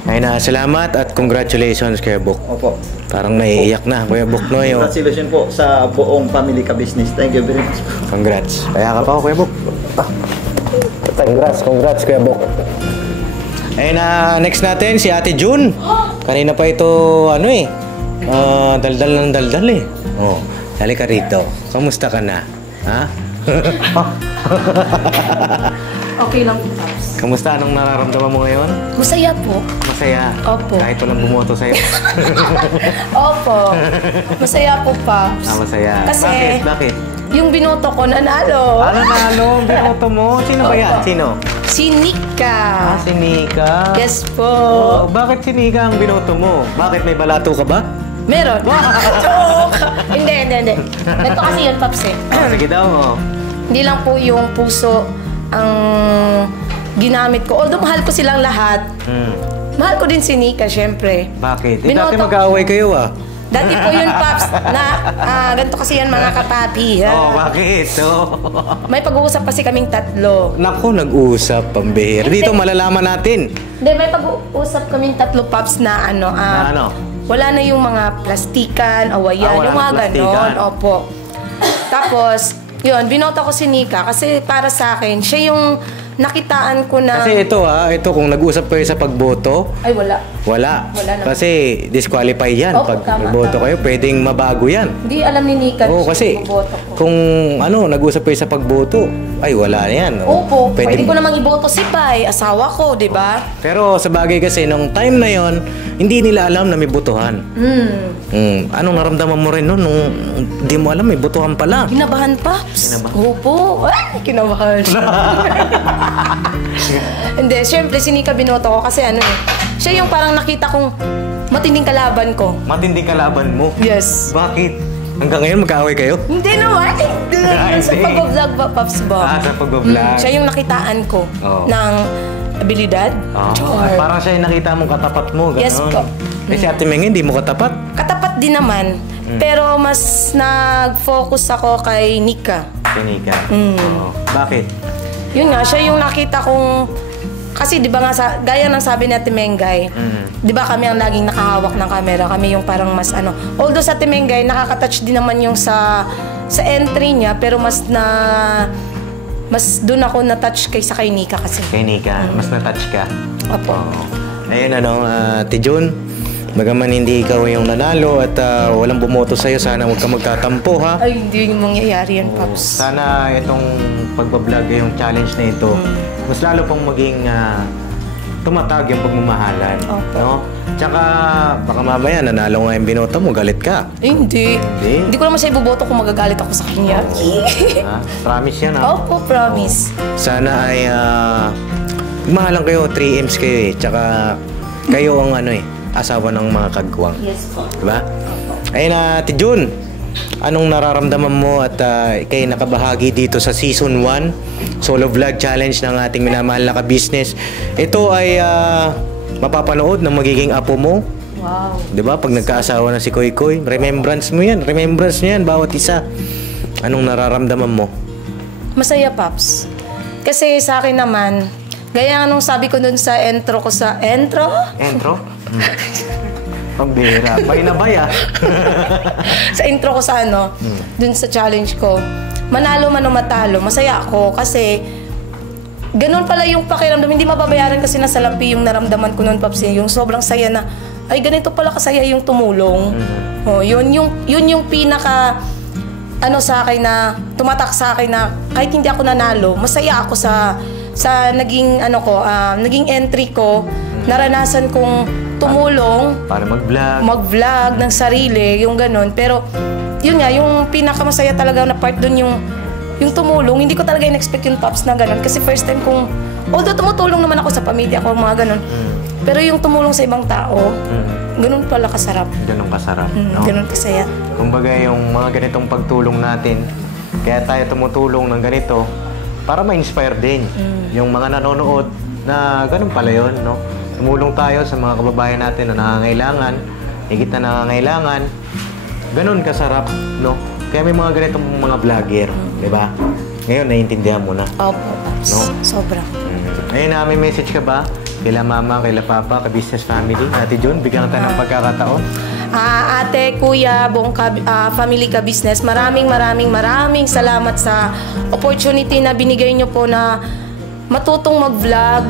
Ay na, salamat at congratulations Kuya Bok. Opo. Parang naiiyak na Kuya Bok Noy. Oh. Congratulations po sa buong family ka-business. Thank you very much. Congrats. Kaya ka pa Kuya Bok. Congrats Kuya Bok. Ayun na, next natin si Ate June. Kanina pa ito, daldal ng daldal eh. Oh, halika rito. Kamusta ka na? Ha? Okay lang po, Paps. Kamusta? Anong nararamdaman mo ngayon? Masaya po. Masaya. Opo. Kahit walang bumoto sa'yo. Opo. Masaya po, Paps. Masaya. Kasi, Bakit? yung binoto ko, nanalo. Ano nalo? Binoto mo? Sino ba yan? Opo. Sino? Si Nika. Si Nika. Yes po. Oh, bakit si Nika ang binoto mo? Bakit may balato ka ba? Meron. Joke! Hindi. Ganito kasi yun, Paps eh. Sige daw. Oh. Hindi lang po yung puso ang ginamit ko. Although mahal ko silang lahat, mahal ko din si Nika, syempre. Bakit? Binoto- Dati mag-aaway kayo ah. Dati po yun, Paps, na ganito kasi yan mga kapapi. Oh, bakit? Oh. May pag-uusap kasi kaming tatlo. Naku, nag-usap, pambihir. Dito malalaman natin. Hindi, may pag-uusap kaming tatlo, Paps, na ano, Na ano? wala na yung mga plastikan, awayan, Wala yung mga na plastikan. ganon. Opo. Tapos, yun, binota ko si Nika kasi para sa akin, siya yung nakitaan ko na... Kasi ito kung nag-usap kayo sa pagboto, Ay, wala. wala. Wala naman. Kasi disqualify yan. Opo, Pag tama, nagboto tama. kayo, pwedeng mabago yan. Hindi alam ni Nika Oo, siya kasi yung boto ko. kung nag-usap kayo sa pagboto, ay wala na yan. Opo, pwede ko namang iboto si Pai, asawa ko, di ba? Pero sa bagay kasi, nung time na yon, hindi nila alam na may botohan. Anong naramdaman mo rin nun nung hindi mo alam may botohan pala? Kinabahan, Paps. Opo. Ay, kinabahan. Hindi, syempre, si Nika binoto ko kasi siya yung parang nakita kong matinding kalaban ko. Matinding kalaban mo. Yes. Bakit? Hanggang ngayon magkaaway kayo? Hindi naman. Hindi. Sa Hindi. pag-vlog ba, Paps ba? Sa pag-vlog. Siya yung nakitaan ko Oo. ng abilidad. Char. Parang siya yung nakita mong katapat mo. Ganun. Yes po. Eh si Ate Meng, hindi mo katapat? Katapat din naman. Pero mas nag-focus ako kay Nika. Tinika. Oo. Bakit? Yun nga, siya yung nakita kong... Kasi di ba nga, gaya ng sabi ni Ate Mengay, di ba kami ang laging nakahawak ng camera, kami yung parang mas Although sa Ate Mengay, nakaka-touch din naman yung sa entry niya, pero mas doon ako na-touch kaysa kay Nika kasi. Kay Nika, mas na-touch ka. Opo. Ayun Ate June, bagaman hindi ikaw yung nanalo at walang bumoto sa'yo, sana huwag ka magtatampo ha. Ay, hindi yung mangyayari yan, Paps. Sana itong pagbablog, yung challenge na ito, mas lalo pong maging tumatag yung pagmamahalan. Opo. No? Tsaka baka mamaya nanalo nga yung binoto mo, galit ka. Eh, hindi. Hindi? Hindi ko naman siya iboboto kung magagalit ako sa kanya. Ha? Promise yan ha? Opo, promise. Sana ay mahalang kayo, 3Ms kayo eh. Tsaka kayo ang asawa ng mga kagwang. Yes po. Diba? Ayun Ate June, anong nararamdaman mo at kayo nakabahagi dito sa Season 1 Solo Vlog Challenge ng ating minamahal na ka-business? Ito ay mapapanood ng magiging apo mo. Wow. Diba? Pag nagkaasawa na si Koy Koy, remembrance mo yan. Remembrance nyo yan, bawat isa. Anong nararamdaman mo? Masaya, Paps. Kasi sa akin naman, gaya nung sabi ko dun sa intro ko sa... Intro? Pambira. Painabay Sa intro ko sa dun sa challenge ko, manalo man o matalo, masaya ako kasi ganun pala yung pakiramdam. Hindi mababayaran kasi na salapi yung naramdaman ko noon, Paps. Yung sobrang saya na, ay ganito pala kasaya yung tumulong. Oh, yun yung pinaka sa akin na tumatak sa akin na kahit hindi ako nanalo, masaya ako sa naging naging entry ko. Naranasan kong tumulong, Para mag-vlog. mag-vlog ng sarili, yung ganun. Pero, yun nga, yung pinakamasaya talaga na part dun yung tumulong. Hindi ko talaga in-expect yung Pops na ganun. Kasi first time kong, although tumutulong naman ako sa pamilya ko, mga ganun. Pero yung tumulong sa ibang tao, ganun pala kasarap. Ganun kasarap, no? Ganun kasaya. Kumbaga yung mga ganitong pagtulong natin, kaya tayo tumutulong ng ganito para ma-inspire din yung mga nanonood na ganun pala yun, no? Tumulong tayo sa mga kababayan natin na nangangailangan, higit na nangangailangan. Ganun kasarap, no? Kaya may mga ganitong mga vlogger, di ba? Ngayon, naiintindihan mo na. Opo, Pops. No? Sobra. Ayun na, may message ka ba? Kaila mama, kaila papa, ka-business family. Ate Jun, bigyan ka ng pagkakataon. Ate, kuya, buong family ka business, maraming salamat sa opportunity na binigay nyo po na matutong mag-vlog.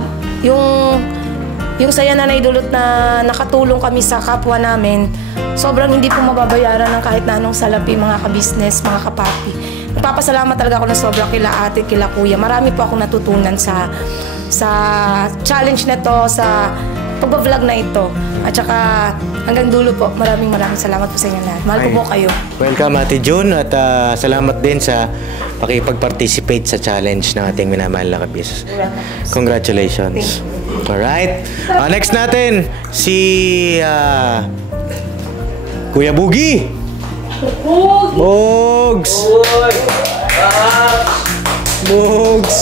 Yung saya na naidulot na nakatulong kami sa kapwa namin, sobrang hindi po mababayaran ng kahit na anong salapi, mga ka-business, mga kapapi. Nagpapasalamat talaga ako na sobrang kila ate, kila kuya. Marami po akong natutunan sa challenge na to, sa pag-vlog na ito. At saka hanggang dulo po, maraming salamat po sa inyo lahat. Mahal ko po kayo. Welcome, Ate Jun, at salamat din sa pakipag-participate sa challenge ng ating minamahal na kabis. Congratulations. Alright. Next natin, si Kuya Bugi. Bugs! Bugs!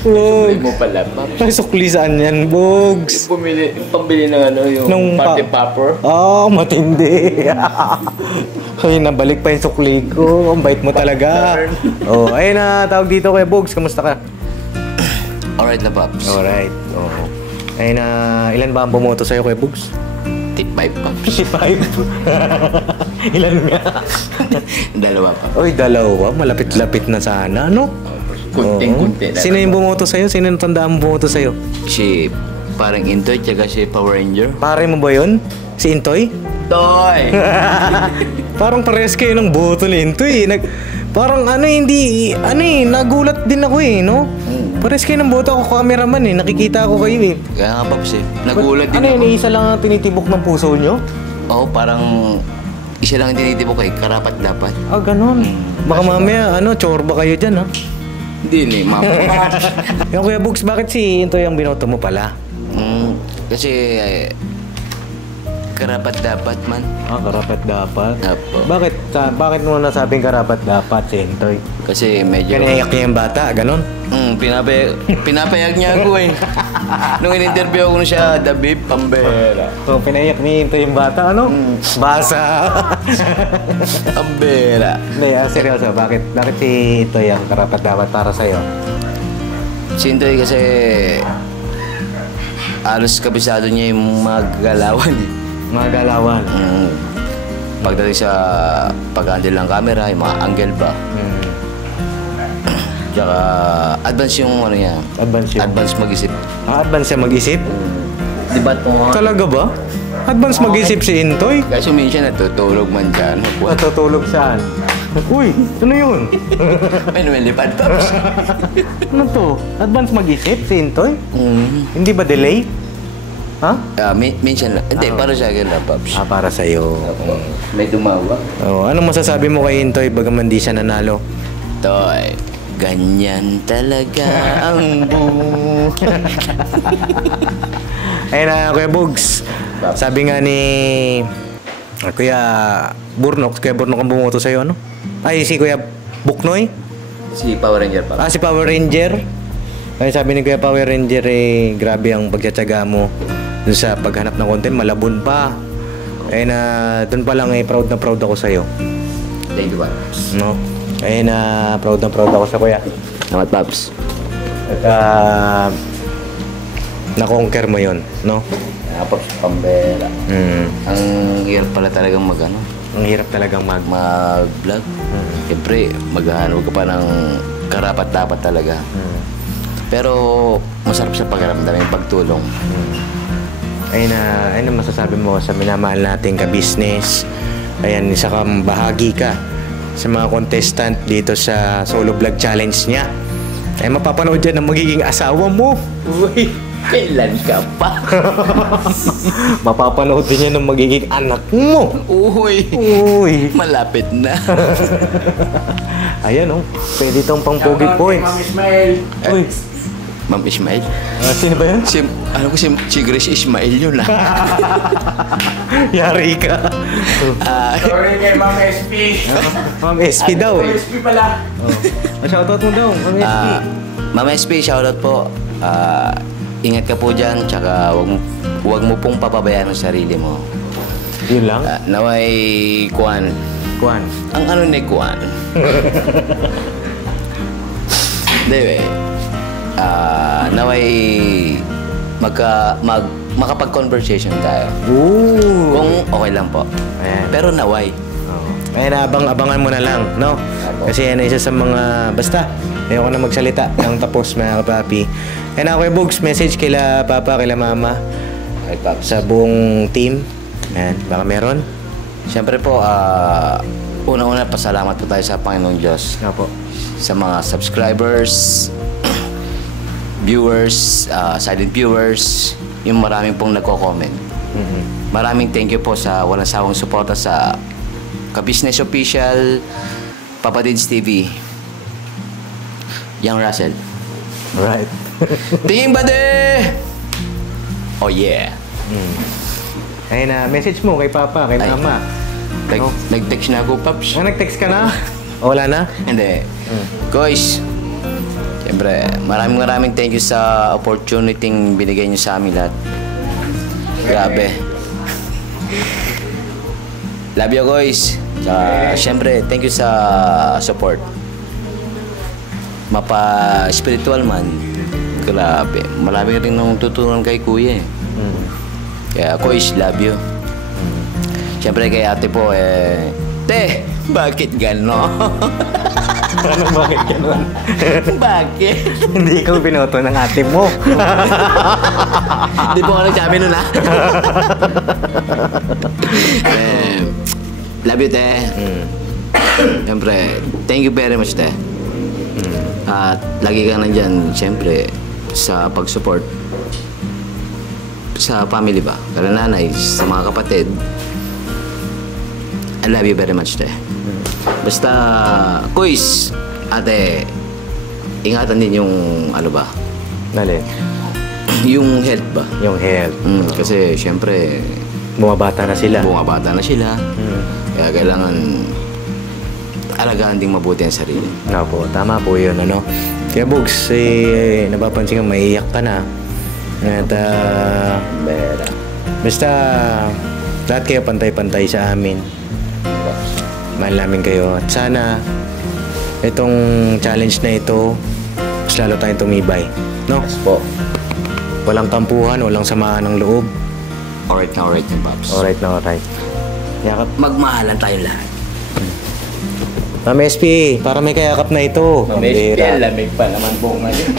Sukli mo pala, Pops. Ay, sukli saan yan, Bugs? Pambili ng ano, yung party popper. Matindi. Ay, nabalik pa yung sukli ko. Ang bait mo talaga. Ayun na, tawag dito kay Bugs. Kamusta ka? Alright na, Pops. Alright. Ayun na, ilan ba ang bumoto sa'yo kay Bugs? Tip 5, Pops. Tip 5? Ilan nga? Dalawa, Pops. Uy, dalawa. Malapit-lapit na sana, no? Kunting-kunti. Sino yung bumoto sa'yo? Sino yung tandaan mo bumoto sa'yo? Si parang Intoy, tsaka si Power Ranger. Pare mo ba yun? Si Intoy? Toy! Parang parehas kayo ng boto ni Intoy. Parang nagulat din ako no? Parehas kayo ng boto, ako cameraman nakikita ko kayo Kaya nga, Pops nagulat din ako. ako. Isa lang ang tinitibok ng puso nyo? Oo, parang isa lang ang tinitibok karapat dapat. Ganun. Baka mamaya, chorba kayo dyan, ha? Hindi, mama. Yung Kuya Bugs, bakit si Intoy ang binoto mo pala? Kasi karapat dapat man. Karapat dapat? Apo. Bakit mo nasabing karapat dapat si Intoy? Kasi medyo... Pinayak niya yung bata, ganun? Pinapayag niya ako Nung in-interview ako siya, David Pambera. So, pinayak ni Intoy yung bata, ano? Basa! Pambera. Hindi, seryoso, bakit si Intoy ang karapat dapat para sa'yo? Si Intoy kasi alos kabisado niya yung mga galawan Mga galawan? Pagdating sa pag-handle ng camera, yung mga angle ba. Tsaka advance yung niya. Advance mag-isip. Advance siya mag-isip? Diba ito? Talaga ba? Advance mag-isip si Intoy? Kasi minsan natutulog man dyan. Natutulog saan? Uy, ano yun? May lumilipad, Pops. Ano to? Advance mag-isip si Intoy? Hindi ba delay? Ha? Minsan lang. Hindi, para sa akin lang, Pops. Para sa'yo. May dumawa. Anong masasabi mo kay Intoy bagaman di siya nanalo? Toy, ganyan talaga ang buhay. Ayun na, Kuya Bugs. Sabi nga ni Kuya Burnok ang bumoto sa'yo, ano? Ay, si Kuya Buknoy? Si Power Ranger, Pops. Si Power Ranger. Ay, sabi ni Kuya Power Ranger, grabe ang pagtsatsaga mo. Doon sa paghanap ng content, malabon pa. Doon pa lang proud na proud ako sa'yo. Thank you, Pops. No? Proud na proud ako sa Kuya. Salamat, Pops. At na-conquer mo yun, no? Pops, Pambera. Ang hirap pala talagang Ang hirap talagang mag-vlog. Siyempre, maghahanap ka pa ng karapat-dapat talaga. Pero masarap sa pakiramdam yung pagtulong. Ano masasabi mo sa minamahal nating ka-business? Ayan, isa kang bahagi ka sa mga contestant dito sa solo vlog challenge niya. Mapapanood dyan ang magiging asawa mo. Uy! Kailan ka pa? Mapapanood din yan ng magiging anak mo. Uy. Uy. Malapit na. Ayan oh. Pwede tong pang pogi points. Uy. Ma'am Ismail? Sino ba yan? Si Grace Ismail yun Yari ka. Sorry kay Ma'am SP. Ma'am SP daw. SP pala. Shoutout mo daw, Ma'am SP. Ma'am SP, shoutout po. Ingat ka po dyan, tsaka wag mo pong papabayaan ang sarili mo. Yun lang? Naway, Kuan. Kuan. Ang ano ni Kuan? Hindi, naway makapag-conversation tayo. Ooh. Kung okay lang po. Ayan. Pero naway. Ayan, abangan mo na lang, no? Kasi yan isa sa mga, basta, ayoko na magsalita ng tapos, mga kapapi. Ayan ako kay Bugs, message kila Papa, kila Mama, sa buong team. Ayan, baka meron? Siyempre po, una-una pasalamat po tayo sa Panginoong Diyos. Nga po. Sa mga subscribers, viewers, silent viewers, yung maraming pong nagko-comment. Maraming thank you po sa walang sawang suporta sa Ka-Business Official, Papa Dids TV, Young Russell. Right. Tingin ba de? Oh yeah. Ayun na, message mo kay Papa, kay Mama. Nag-text na ako, Paps. Nag-text ka na? O, wala na? Hindi. Guys, siyempre, maraming thank you sa opportunity binigay niyo sa amin lahat. Grabe. Love you guys. Siyempre, thank you sa support. Mapa-spiritual man. Grabe. Marami rin nang tutunan kay Kuya eh. Kaya, guys, love you. Siyempre, kay ate po te, bakit gano'n? Ano bakit gano'n? Bakit? Hindi ikaw binoto ng ate mo. Hindi po ako nagsabi nun, ha? Love you, te. Siyempre, thank you very much, te. At lagi ka nandyan, siyempre, sa pag-support sa family ba? Kala nanay, sa mga kapatid. I love you very much, te. Basta, kuis, ate, ingatan din yung, ano ba? Dali. Yung health ba? Yung health. Kasi, siyempre, bumabata na sila. Kaya kailangan alagaan ding mabuti ang sarili. Nga po, tama po yun, ano? Kaya Bugs, napapansin ka, maiiyak ka na. At, basta, lahat kayo pantay-pantay sa amin. Mahal namin kayo. At sana, itong challenge na ito, mas lalo tayong tumibay. No? Yes po. Walang tampuhan, walang samaan ng loob. Alright na, Pops. Alright na, alright. Yakap. Magmahalan tayong lahat. Ma'am SP, para may kayakap na ito. Ma'am SP, lamig pa naman po ngayon.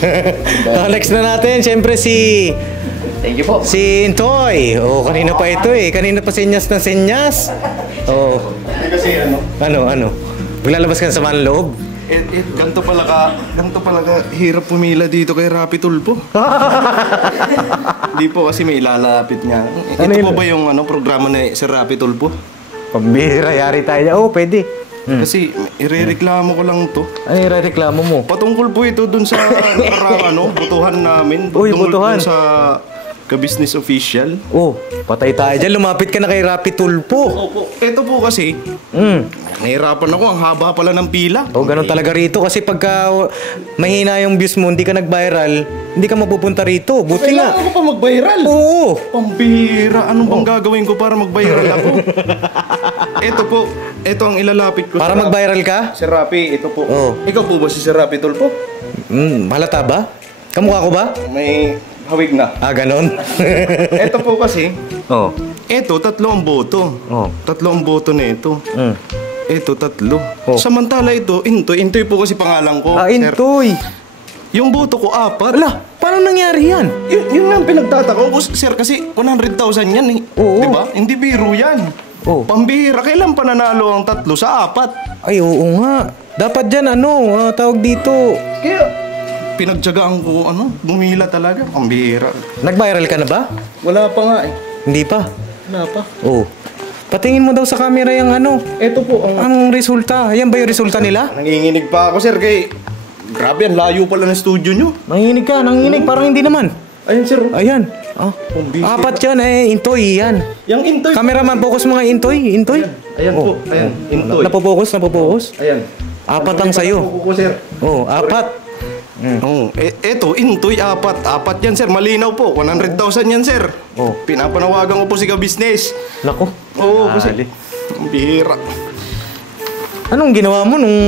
Next na natin, siyempre si... Thank you po. Si Intoy. Oh, kanina pa ito eh. Kanina pa senyas na senyas. Oh. Kasi Ano? Maglalabas ka na sa manang loob? Ganto pala ka, hirap pumila dito kay Rapi Tulpo. Hindi po kasi may ilalapit niya. Ano Ito yun? po ba yung programa ni Sir Rapi Tulpo? Pambira, yari tayo. Oh, pwede. Kasi irereklamo ko lang to. Ano yung reklamo mo? Patungkol po ito dun sa nakarang butuhan namin. Uy, Tungkol butuhan. dun sa Ka-Business Official. Oh, patay tayo dyan. Lumapit ka na kay Rapi Tulpo. Opo. Ito po kasi, nahirapan ako. Ang haba pala ng pila. Oh, ganun talaga rito. Kasi pagka mahina yung views mo, hindi ka nag-viral, hindi ka mapupunta rito. Buti nga. Kailangan ko pa mag-viral. Oo. Pambira. Anong bang gagawin ko para mag-viral ako? Ito po. Ito ang ilalapit ko. Para sa mag-viral ka? Sir Rapi, ito po. Oo. Ikaw po ba si Sir Rapi Tulpo? Halata ba? Kamukha ko ba? May hawig na. Ah, ganun? Ito po kasi, Oh. ito, 3 ang boto. Oh. 3 ang boto na ito. Ito, 3. Oh. Samantala ito, Intoy po kasi pangalan ko. Ah, Sir. Intoy. Yung boto ko, 4. Ala, paano nangyari yan? Yun nga ang pinagtataka ko, sir, kasi 100,000 yan eh. Oo. Di ba? Hindi biro yan. Oh. Pambihira, kailan pananalo ang 3 sa 4? Ay, oo nga. Dapat dyan, tawag dito. Kaya, pinagtyagaan ko, bumila talaga. Ang bihira. Nag-viral ka na ba? Wala pa nga eh. Hindi pa. Wala pa. Oh. Patingin mo daw sa camera yung Ito po ang resulta. Ayan ba yung resulta nila? Nanginginig pa ako, sir, kay... Grabe, ang layo pala ng studio nyo. Nanginginig ka, nanginginig. Parang hindi naman. Ayun, sir. Ayan. Oh. Apat yan Intoy, yan. Yung Intoy. Cameraman, focus mga Intoy. Ayan po, ayan. Intoy. Napopokus. Ayan. Apat ang sayo. Nakukuha, sir. Oh, apat. Eto, Intoy, apat. Apat yan, sir. Malinaw po. 100,000 yan, sir. Oh. Pinapanawagan ko po si Ka-Business. Nako. Oo, kasi... Ang bihira. Anong ginawa mo nung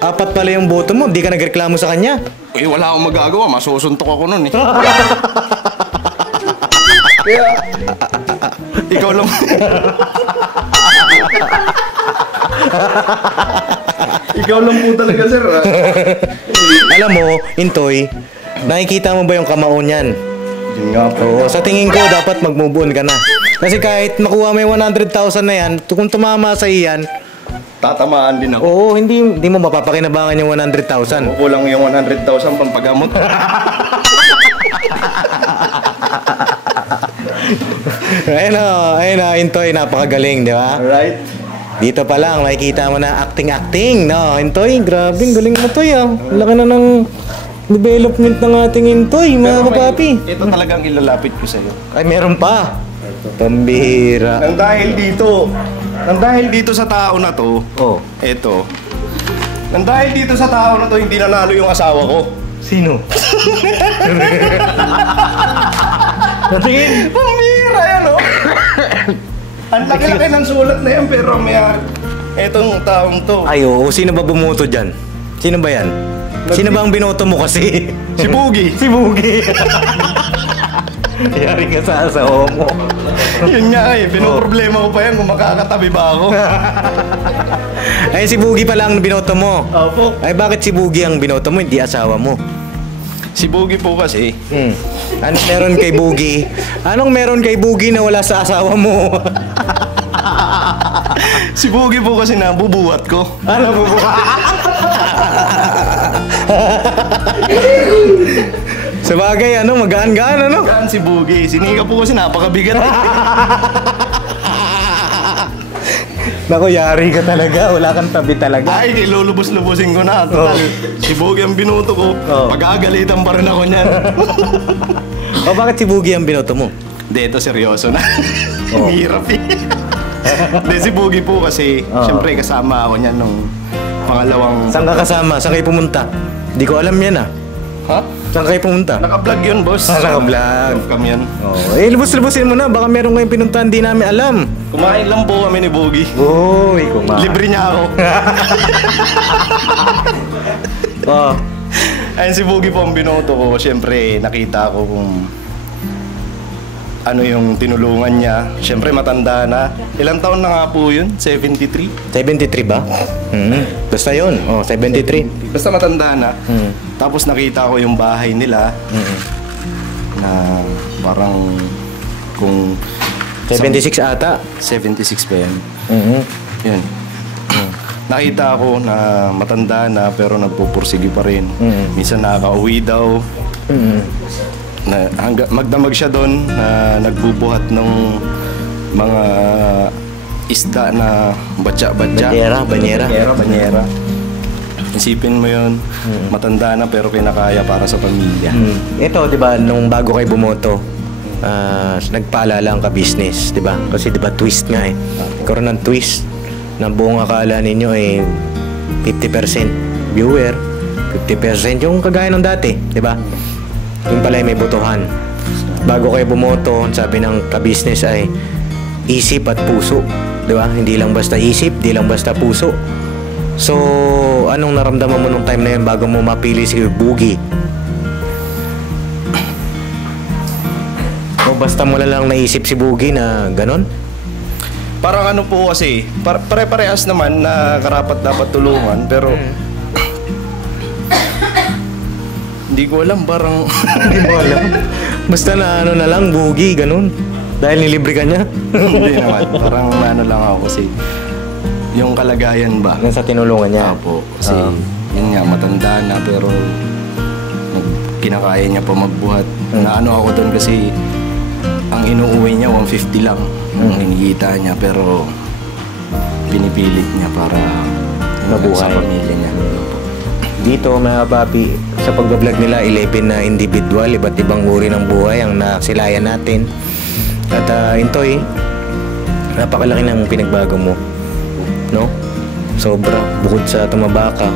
apat pala yung boto mo? Di ka nagreklamo sa kanya? Wala akong magagawa. Masusuntok ako nun eh. Kaya... Ikaw lang... Ikaw lang po talaga, sir. Alam mo, Intoy, nakikita mo ba yung kamao niyan? Yun nga po. Oo, sa tingin ko, dapat mag-move on ka na. Kasi kahit makuha mo yung 100,000 na yan, kung tumama sa iyan, tatamaan din ako. oo, hindi mo mapapakinabangan yung 100,000. Kulang yung 100,000 pampagamot. Ayun na, Intoy, napakagaling, di ba? Alright. Dito pa lang, makikita mo na acting, no? Intoy, grabe, galing mo, Toy, ah. Laki na ng development ng ating Intoy, mga kapapi. Ito talagang ilalapit ko sa'yo. Ay, meron pa. Pambihira. Nang dahil dito sa tao na to, eto. Nang dahil dito sa tao na to, hindi nanalo yung asawa ko. Sino? Natingin. Pambihira yan, oh. Ang laki-laki ng sulat na yan, pero may etong taong to. Ay, oo. Sino ba bumoto dyan? Sino ba yan? Sino ba ang binoto mo kasi? Si Boogie. Si Boogie. Yari ka sa asawa mo. Yun nga eh, pinoproblema ko pa yan kung makakatabi ba ako. Ay, si Boogie pala ang binoto mo. Opo. Ay, bakit si Boogie ang binoto mo, hindi asawa mo? Si Boogie po kasi, Anong meron kay Boogie? Anong meron kay Boogie na wala sa asawa mo? si Boogie po kasi nabubuhat ko. Ano mo ba? Sabagay, magaan-gaan, Gaan si Boogie. Sinika po kasi napakabigat. Naku, yari ka talaga. Wala kang tabi talaga. Ay, lulubos-lubusin ko na. Total, si Boogie ang binuto ko. Pag-aagalitan pa rin ako niyan. O bakit si Boogie ang binoto mo? Hindi, ito seryoso na. Ang hirap eh. Hindi, si Boogie po kasi, syempre kasama ako niyan nung pangalawang... Saan ka kasama? Saan kayo pumunta? Hindi ko alam yan ah. Ha? Saan kayo pumunta? Naka-vlog yun, boss. Naka-vlog. Kami yan. Lubos-lubosin mo na. Baka meron kayong pinuntahan di namin alam. Kumain lang po kami ni Boogie. Uy, kumain. Libre niya ako. Ayun, si Boogie po ang binoto ko. Siyempre, nakita ko kung ano yung tinulungan niya. Siyempre, matanda na. Ilang taon na nga po yun? 73? 73 ba? Basta yun. 73. Basta matanda na. Tapos nakita ko yung bahay nila na parang kung... 76 ata? 76 pa yan. Yun. Nakita ko na matanda na pero nagpupursige pa rin. Minsan nakaka-uwi daw. Magdamag siya doon na nagbubuhat ng mga isda na batya-batya. Banyera. Isipin mo yun, matanda na pero kinakaya para sa pamilya. Ito, di ba, nung bago kayo bumoto, nagpaalala ang ka-business, di ba? Kasi di ba twist nga eh. Karoon ng twist na buong akala ninyo ay 50% viewer, 50% yung kagaya ng dati, di ba? Yung pala ay may botohan. Bago kayo bumoto, sabi ng ka-business ay isip at puso, di ba? Hindi lang basta isip, hindi lang basta puso. So, anong naramdaman mo nung time na yun bago mo mapili si Boogie? O basta mo lang naisip si Boogie na ganon? Parang ano po kasi, pare-parehas naman na karapat dapat tulungan, pero hindi ko alam, parang Hindi mo alam. Basta na ano na lang, Boogie, ganon. Dahil nilibre ka niya? hindi naman, parang ano lang ako kasi yung kalagayan ba? Yung sa tinulungan niya? Apo, kasi yun nga, matanda na pero niya, kaya niya pa magbuhat. Naano ako doon kasi ang inuuwi niya 150 lang ang inikita niya, pero pinipilit niya para Mabuhay. sa pamilya niya. Dito mga papi, sa pagbablog nila, 11 na individual, iba't ibang uri ng buhay ang nasilayan natin. At Intoy, napakalaki ng pinagbago mo. No? Sobra, bukod sa tumaba ka.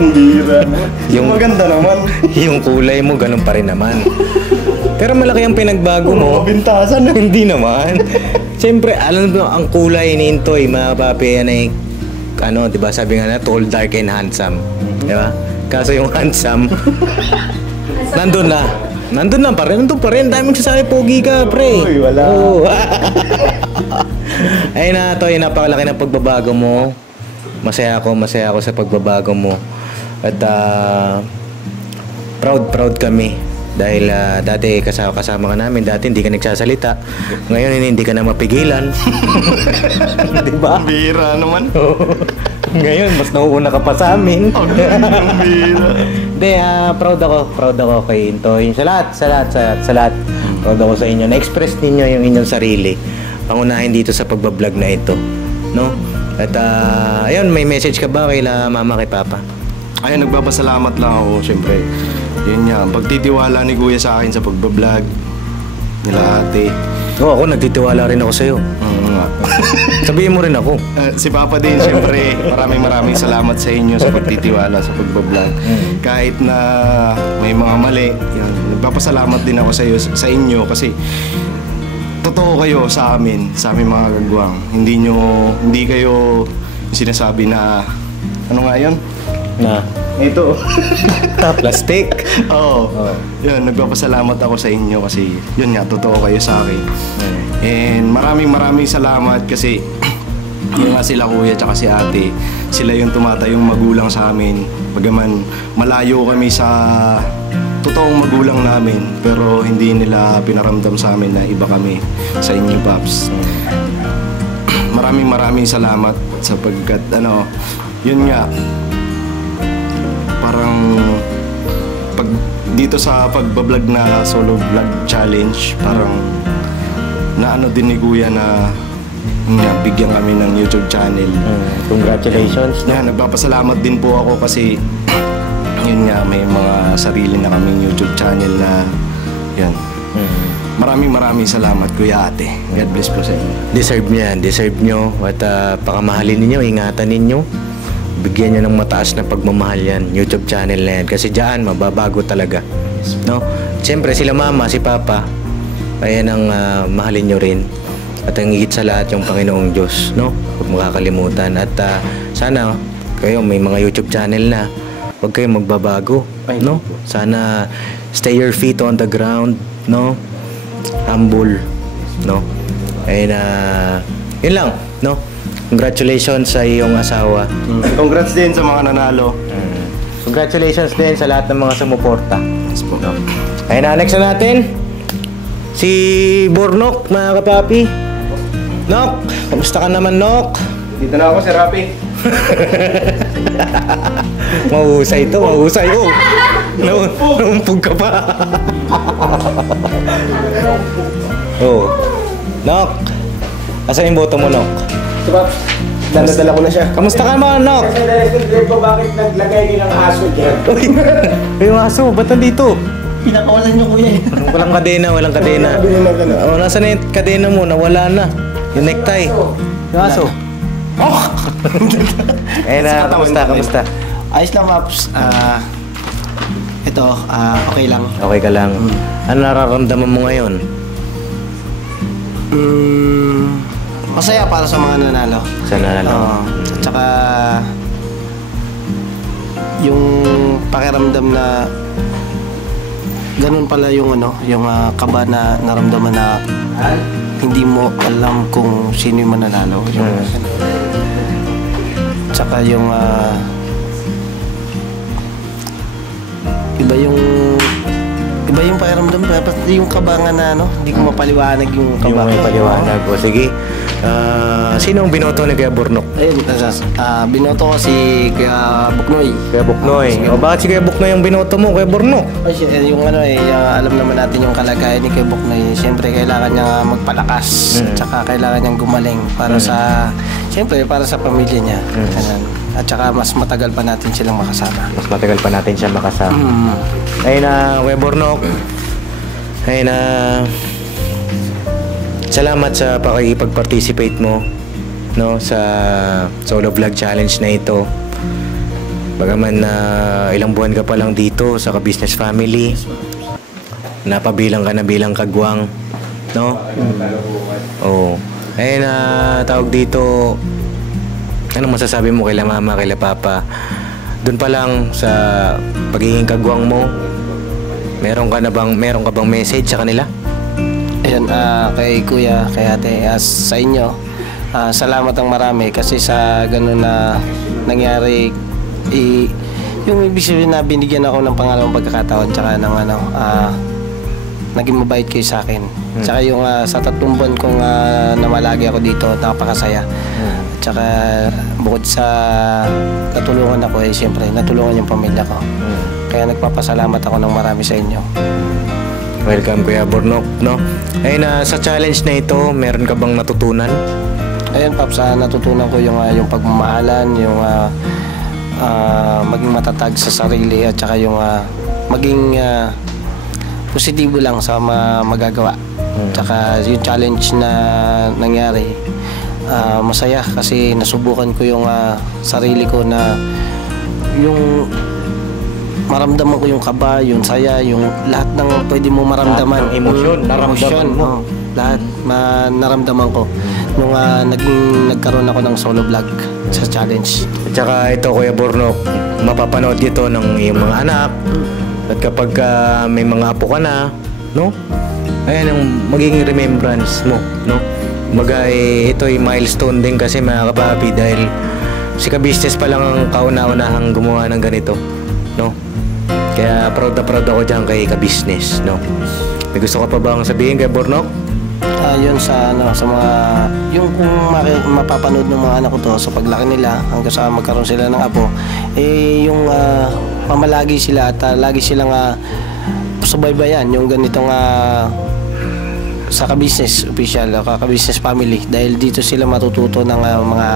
Bira. Yung maganda naman. Yung kulay mo, ganun pa rin naman. Pero malaki ang pinagbago mo. Bintasan. Hindi naman. Siyempre, alam mo, ang kulay ni Intoy, mga papi, yan ay, ano, di ba, sabi nga na, tall, dark, and handsome. Di ba? Kaso yung handsome, nandun na. Nandun na pa rin, nandun pa rin. Daming sasabi, pogi ka, pre. Uy, wala. Oo. Ayun na, Toy, napakalaki ng pagbabago mo. Masaya ako sa pagbabago mo. At proud kami. Dahil dati kasama ka namin, dati hindi ka nagsasalita. Ngayon hindi ka na mapigilan. Di ba? Bira naman. Ngayon, mas nauuna ka pa sa amin. Hindi, proud ako kay Intoy. Sa lahat. Proud ako sa inyo. Na-express ninyo yung inyong sarili. Pangunahin dito sa pagbablog na ito. No? At ayun, may message ka ba kay mama, kay papa? Ayun, nagpapasalamat lang ako, syempre. Yun nga, pagtitiwala ni Kuya sa akin sa pagbablog, nila ate. Oo, ako nagtitiwala rin ako sa'yo. Nga. Sabihin mo rin ako. Si Papa din, syempre, maraming salamat sa inyo sa pagtitiwala sa pagbablog. Kahit na may mga mali, yan, nagpapasalamat din ako sa inyo kasi totoo kayo sa amin mga kagwang. Hindi kayo sinasabi na, ano nga yun? Na? Ito. Plastic? Oo. Yun, nagpapasalamat ako sa inyo kasi yun nga, totoo kayo sa akin. And maraming salamat kasi yun nga sila kuya tsaka si ate, sila yung tumatayong magulang sa amin. Bagaman malayo kami sa totoong magulang namin, pero hindi nila pinaramdam sa amin na iba kami sa inyo, Paps. Maraming salamat sapagkat yun nga, parang dito sa pagbablog na solo vlog challenge, parang naano din ni Kuya na bigyan kami ng YouTube channel. Congratulations. Nagpapasalamat din po ako kasi yun nga, may mga sarili na kaming YouTube channel na yan. Maraming salamat Kuya, ate. God bless po sa inyo. Deserve nyo at pakamahalin ninyo, ingatan ninyo. Bigyan nyo ng mataas na pagmamahal yan, YouTube channel na yan. Kasi dyan, mababago talaga. No? Siyempre, sila mama, si papa, kaya nang mahalin nyo rin. At ang higit sa lahat, yung Panginoong Diyos. No? Huwag makakalimutan. At sana, kayo may mga YouTube channel na. Huwag kayong magbabago. No? Sana, stay your feet on the ground. No? Humble. No? And, yun lang. No? Congratulations sa iyong asawa. Congrats din sa mga nanalo. Congratulations din sa lahat ng mga sumuporta. No? Ayun na, next na natin. Si Bornok, mga kapapi. Nok, kamusta ka naman, Nok? Dito na ako, Sir Rapi. Mahusay ito, mahusay. Oh, naumpog ka pa. Oh, Nok, asan yung boto mo, Nok? Diba? Dala-dala ko na siya. Kamusta ka naman, Nok? Kasi na-restrict ko bakit naglagay din ng aso dyan. Uy, yung aso, ba't nandito? Pinakawalan niyo kuya eh. Walang kadena. Oh, nasa na yung kadena mo? Nawala na. Yung necktie. Yung aso. Oh! Eh na, kamusta? Ayos lang, Maps. Ito, okay lang. Okay ka lang. Ano nararamdaman mo ngayon? Masaya para sa mga nanalo. Sa nanalo? At saka yung pakiramdam na ganun pala yung yung kaba na naramdaman na hindi mo alam kung sino yung mananalo. Tsaka yung iba Iba yung pakiramdam, yung kabangan na ano, hindi ko mapaliwanag yung Yung kabangan. may paliwanag. O sige. Sino ang binoto ni Kuya Burnok? Ayun, binoto ko si Kuya Buknoy. Kuya Buknoy. O bakit si Kuya Buknoy ang binoto mo, Kuya Burnok? Ay, yung ano alam naman natin yung kalagayan ni Kuya Buknoy. Siyempre, kailangan niya magpalakas. At saka kailangan niyang gumaling para sa, siyempre, para sa pamilya niya. At saka mas matagal pa natin silang makasama. Mas matagal pa natin siya makasama. Ayun na, Kuya Burnok. Ayun na, salamat sa pakikipag-participate mo, no, sa solo vlog challenge na ito. Bagaman na ilang buwan ka pa lang dito sa Ka-Business Family, napabilang ka na bilang kagwang, no? Oo. Ayun na, tawag dito, anong masasabi mo kay mama, kay papa? Doon pa lang sa pagiging kagwang mo, meron ka bang message sa kanila? Ayan, kay Kuya, kay Ate, sa inyo, salamat ang marami kasi sa ganun na nangyari, yung ibig sabihin na binigyan ako ng pangalawang pagkakataon tsaka ng naging mabait kayo sa akin. Tsaka yung sa 3 buwan kong namalagi ako dito, napakasaya. Tsaka bukod sa natulungan ako, siyempre natulungan yung pamilya ko. Kaya nagpapasalamat ako ng marami sa inyo. Welcome, Kuya Burnok, no? Ayun na, sa challenge na ito, meron ka bang natutunan? Ayun, Paps, natutunan ko yung pagmamahalan, yung maging matatag sa sarili at saka yung maging positibo lang sa magagawa. Tsaka yung challenge na nangyari, masaya kasi nasubukan ko yung sarili ko na yung maramdaman ko yung kaba, yung saya, yung lahat ng pwede mo maramdaman. Emosyon, naramdaman mo. Lahat naramdaman ko nung nagkaroon ako ng solo vlog sa challenge. At saka ito, Kuya Burnok, mapapanood ito ng iyong mga anak. At kapag may mga apo ka na, no? Ayan ang magiging remembrance mo, no? Ito ay milestone din kasi mga kapapi dahil si Ka-Business pa lang ang kauna-unahang gumawa ng ganito, no? Kaya proud na proud ako dyan kay Ka-Business, no? May gusto ka pa bang sabihin kay Burnok? Yun sa mga yung kung mapapanood ng mga anak ko to sa paglaki nila hanggang sa magkaroon sila ng apo, yung pamalagi sila at lagi silang subaybayan yung ganitong sa Ka-Business official, Ka-Business family, dahil dito sila matututo ng mga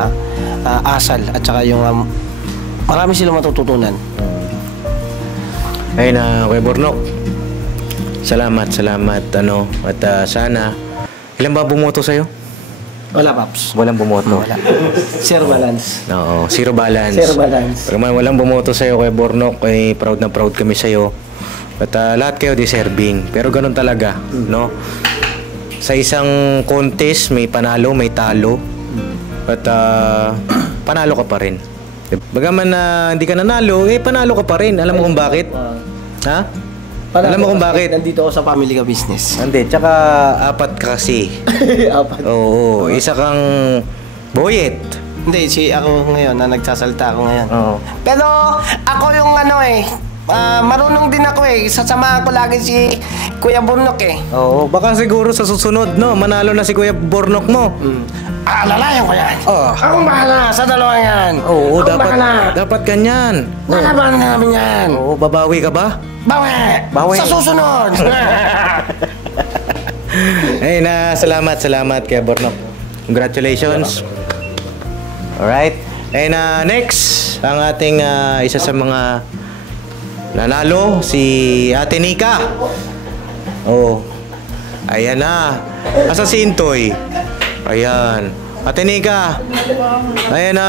asal at saka yung marami silang matututunan. Ayun na, Kuya Burnok. Salamat at sana ilan ba bumoto sa'yo? Wala, Paps. Walang bumoto. Wala. Zero balance. Oo, zero balance. Zero balance. Pag walang bumoto sa'yo, Kuya Burnok, proud na proud kami sa'yo. At lahat kayo deserving. Pero ganun talaga, no? Sa isang contest, may panalo, may talo. At panalo ka pa rin. Bagaman hindi ka nanalo, panalo ka pa rin. Alam mo kung bakit? Ha? Alam mo kung bakit? Nandito ako sa Family Ka-Business. Hindi, tsaka 4 ka kasi. 4? Oo, isa kang boyet. Hindi, ako ngayon, nagsasalita ako ngayon. Oo. Pero ako yung marunong din ako sasamahan ko lagi si Kuya Burnok Oo, baka siguro sa susunod, no? Manalo na si Kuya Burnok mo. Alalayan ko yan. Ako bahala sa dalawa yan. Oo, ako dapat ganyan. Lalaban namin yan. Oo, babawi ka ba? Bawi. Sa susunod. Salamat kay Burnok. Congratulations. Alright. Next, ang ating isa sa mga nanalo, si Ate Nika. Oh. Ayan na. Asa si Intoy? Ayan. Ate Nika. Ayan na.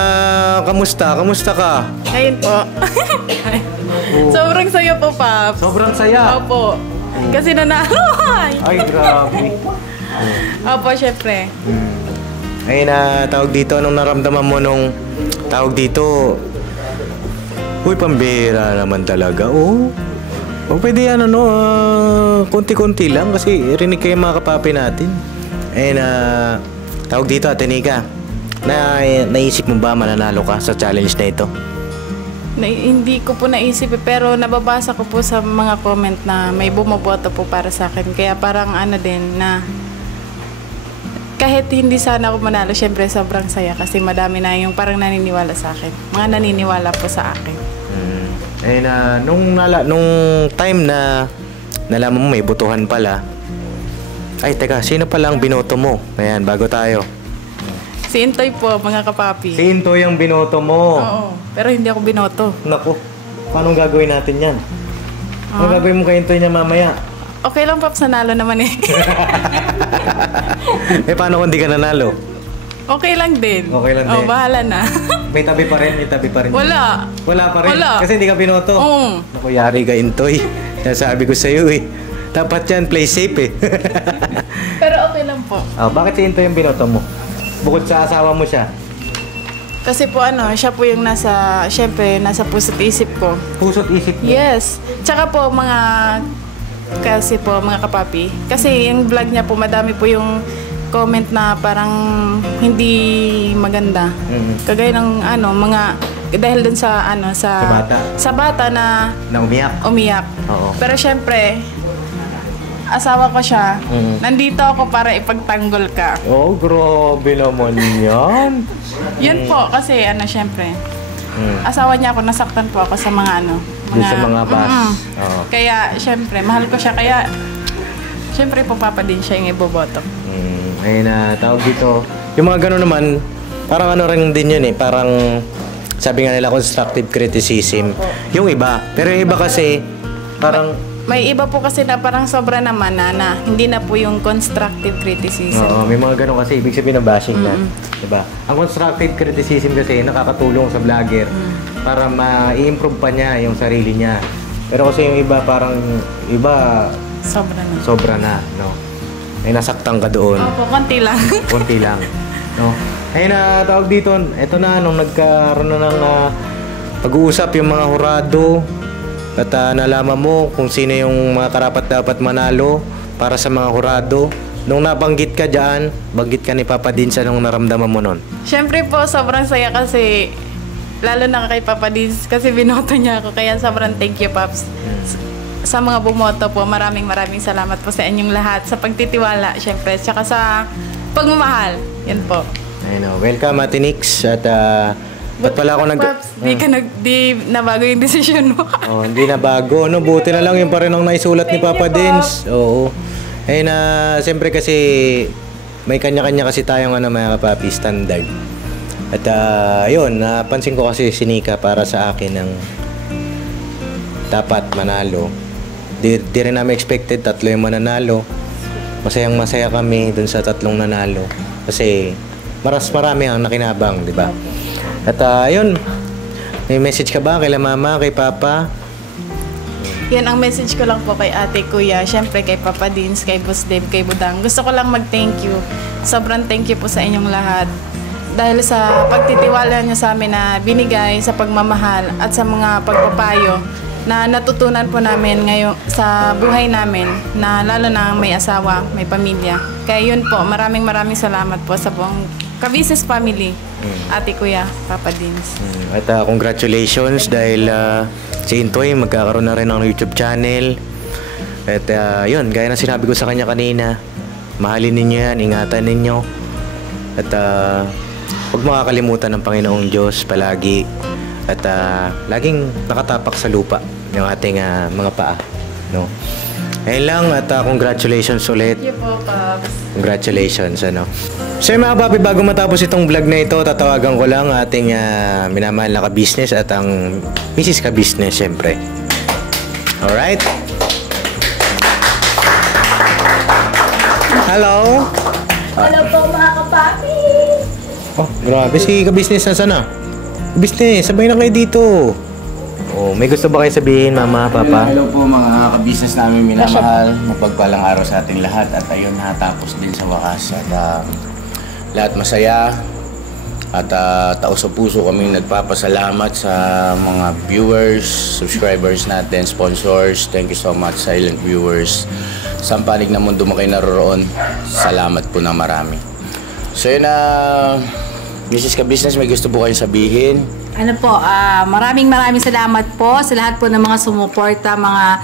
Kamusta? Kamusta ka? Ayun po. Sobrang saya po, Paps. Sobrang saya? Opo. Kasi nanalo. Ay, grabe. Opo, syempre. Ayun na, tawag dito. Anong naramdaman mo nung tawag dito? Uy, pambira naman talaga. Oo. O pwede yan, konti-konti lang kasi rinig kayo mga kapapi natin. Ayun na, tawag dito, Ate Nika. Naisip mo ba mananalo ka sa challenge na ito? Hindi ko po naisip pero nababasa ko po sa mga comment na may bumoboto po para sa akin. Kaya parang ano din na kahit hindi sana ako manalo, syempre sobrang saya kasi madami na yung parang naniniwala sa akin. Mga naniniwala po sa akin. Nung time na nalaman mo may botohan pala, ay teka, sino pala ang binoto mo? Ayan, bago tayo. Si Intoy po, mga kapapi. Si Intoy ang binoto mo? Oo, pero hindi ako binoto. Naku, paano gagawin natin yan? Ano gagawin mo kay Intoy niya mamaya? Okay lang, Paps, nanalo naman eh. Paano kung di ka nanalo? Okay lang din. Okay lang din. Bahala na. May tabi pa rin. Wala. Wala pa rin? Wala. Kasi hindi ka binoto? Naku, yari ka, Intoy. Sabi ko sa'yo eh. Dapat yan, play safe eh. Pero okay lang po. Bakit si Intoy yung binoto mo? Bukod sa asawa mo siya? Kasi po siya po yung syempre, nasa puso't isip ko. Puso't isip mo? Yes. Tsaka po mga kapapi. Kasi yung vlog niya po, madami po yung comment na parang hindi maganda. Kagaya ng dahil dun sa bata na umiyak. Oo. Pero syempre, asawa ko siya. Nandito ako para ipagtanggol ka. Oh, grabe naman yan. Yun po, kasi syempre, asawa niya ako, nasaktan po ako sa mga sa mga bus. Kaya, syempre, mahal ko siya. Kaya, syempre, pupapa din siya yung iboboto. Ayun na, tawag dito. Yung mga gano'n naman, parang rin din yun eh. Parang, sabi nga nila, constructive criticism. Yung iba. Pero yung iba kasi, parang... May iba po kasi na parang sobra naman na hindi na po yung constructive criticism. Oo, may mga gano'n kasi, ibig sabihin na bashing na. Diba? Ang constructive criticism kasi nakakatulong sa vlogger para ma-improve pa niya yung sarili niya. Pero kasi yung iba parang, sobra na, no? Ay nasaktan ka doon. Opo, konti lang. Konti lang, no? Ayun na, tawag dito, eto na, nung nagkaroon na ng pag-uusap yung mga hurado, at nalaman mo kung sino yung mga karapat-dapat manalo para sa mga hurado. Nung nabanggit ka dyan, banggit ka ni Papa Dins, anong naramdaman mo nun? Siyempre po, sobrang saya kasi, lalo na kay Papa Dins, kasi binoto niya ako. Kaya sobrang thank you, Paps. Sa mga bumoto po, maraming salamat po sa inyong lahat. Sa pagtitiwala, siyempre, tsaka sa pagmamahal. Yan po. Welcome, Ate Nix. At ba't pala ako Paps, di nabago yung desisyon mo. Hindi nabago. Buti na lang yung pa rin ang naisulat ni Papa Dins. Oo. Ayun na, siyempre kasi may kanya-kanya kasi tayong mga kapapi, standard. At yun, napansin ko kasi si Nika para sa akin ng dapat manalo. Di rin namin expected, 3 yung mananalo. Masaya kami dun sa 3 nanalo. Kasi marami ang nakinabang, di ba? At yun, may message ka ba kay mama, kay papa? Yan ang message ko lang po kay ate, kuya, syempre kay Papa Dins, kay Boss Dave, kay Budang. Gusto ko lang mag-thank you. Sobrang thank you po sa inyong lahat. Dahil sa pagtitiwala niyo sa amin na binigay, sa pagmamahal at sa mga pagpapayo na natutunan po namin ngayon sa buhay namin na lalo na may asawa, may pamilya. Kaya yun po, maraming salamat po sa buong Kabises family, ate, kuya, Papa Dins. At congratulations dahil si Intoy magkakaroon na rin ng YouTube channel. At yun, gaya ng sinabi ko sa kanya kanina, mahalin ninyo yan, ingatan ninyo. At huwag makakalimutan ng Panginoong Diyos palagi. At laging nakatapak sa lupa yung ating mga paa. No? Ayun lang at congratulations ulit. Thank you po, Paps. Congratulations, So mga papi, bago matapos itong vlog na ito, tatawagan ko lang ating minamahal na ka-business at ang Mrs. Ka-business, syempre. Alright? Hello? Hello po, mga kapapi! Oh, grabe si ka-business, nasaan na? Business, sabay na kayo dito. Oh, may gusto ba kayo sabihin, mama, papa? Hello po mga ka-business namin minamahal. Mapagpalang araw sa ating lahat at ayun, natapos din sa wakas. At lahat masaya at taos-puso kaming nagpapasalamat sa mga viewers, subscribers natin, sponsors. Thank you so much, silent viewers. Sa panig na mundo mo kayo naroroon, salamat po ng marami. So yun Mrs. Ka-business, may gusto po kayong sabihin? Maraming salamat po sa lahat po ng mga sumuporta, mga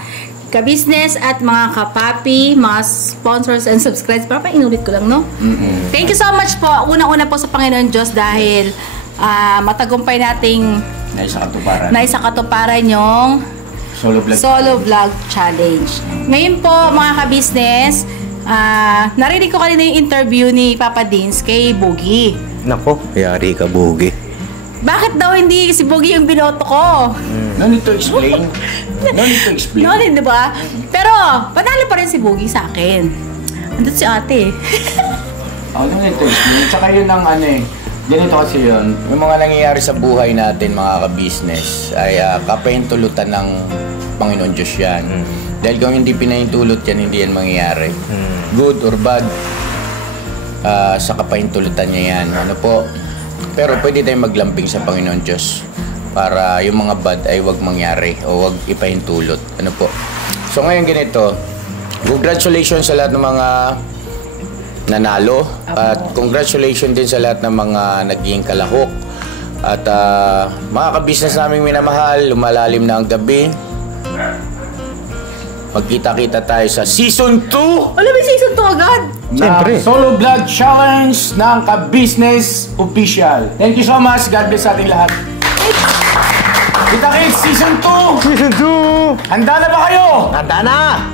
ka-business at mga kapapi, mga sponsors and subscribers. Parang inulit ko lang, no? Thank you so much po. Una-una po sa Panginoon Diyos dahil matagumpay nating naisakatuparan yung Solo Vlog Challenge. Ngayon po, mga ka-business, narinig ko kanina yung interview ni Papa Dins kay Boogie. Nako, yari ka, Boogie. Bakit daw hindi si Boogie yung binoto ko? No need to explain. No need, diba? Pero, panalo pa rin si Boogie sa akin. Andun si ate. No need to explain. Tsaka yun ang ganito kasi yun. Yung mga nangyayari sa buhay natin, mga ka-business, ay kapahintulutan ng Panginoon Diyos yan. Dahil kung hindi pinahintulot yan, hindi yan mangyayari. Good or bad, sa kapahintulutan niya yan. Pero pwede tayong maglambing sa Panginoon Diyos para yung mga bad ay wag mangyari o wag ipahintulot. So ngayon ganito, congratulations sa lahat ng mga nanalo at congratulations din sa lahat ng mga naging kalahok. At mga ka-business naming minamahal, lumalalim na ang gabi. Magkita-kita tayo sa Season 2! Alam mo, Season 2 agad? Siyempre. Solo Vlog Challenge ng Ka-Business Official. Thank you so much. God bless sa ating lahat. Kita-kits Season 2! Season 2! Handa na ba kayo? Handa na!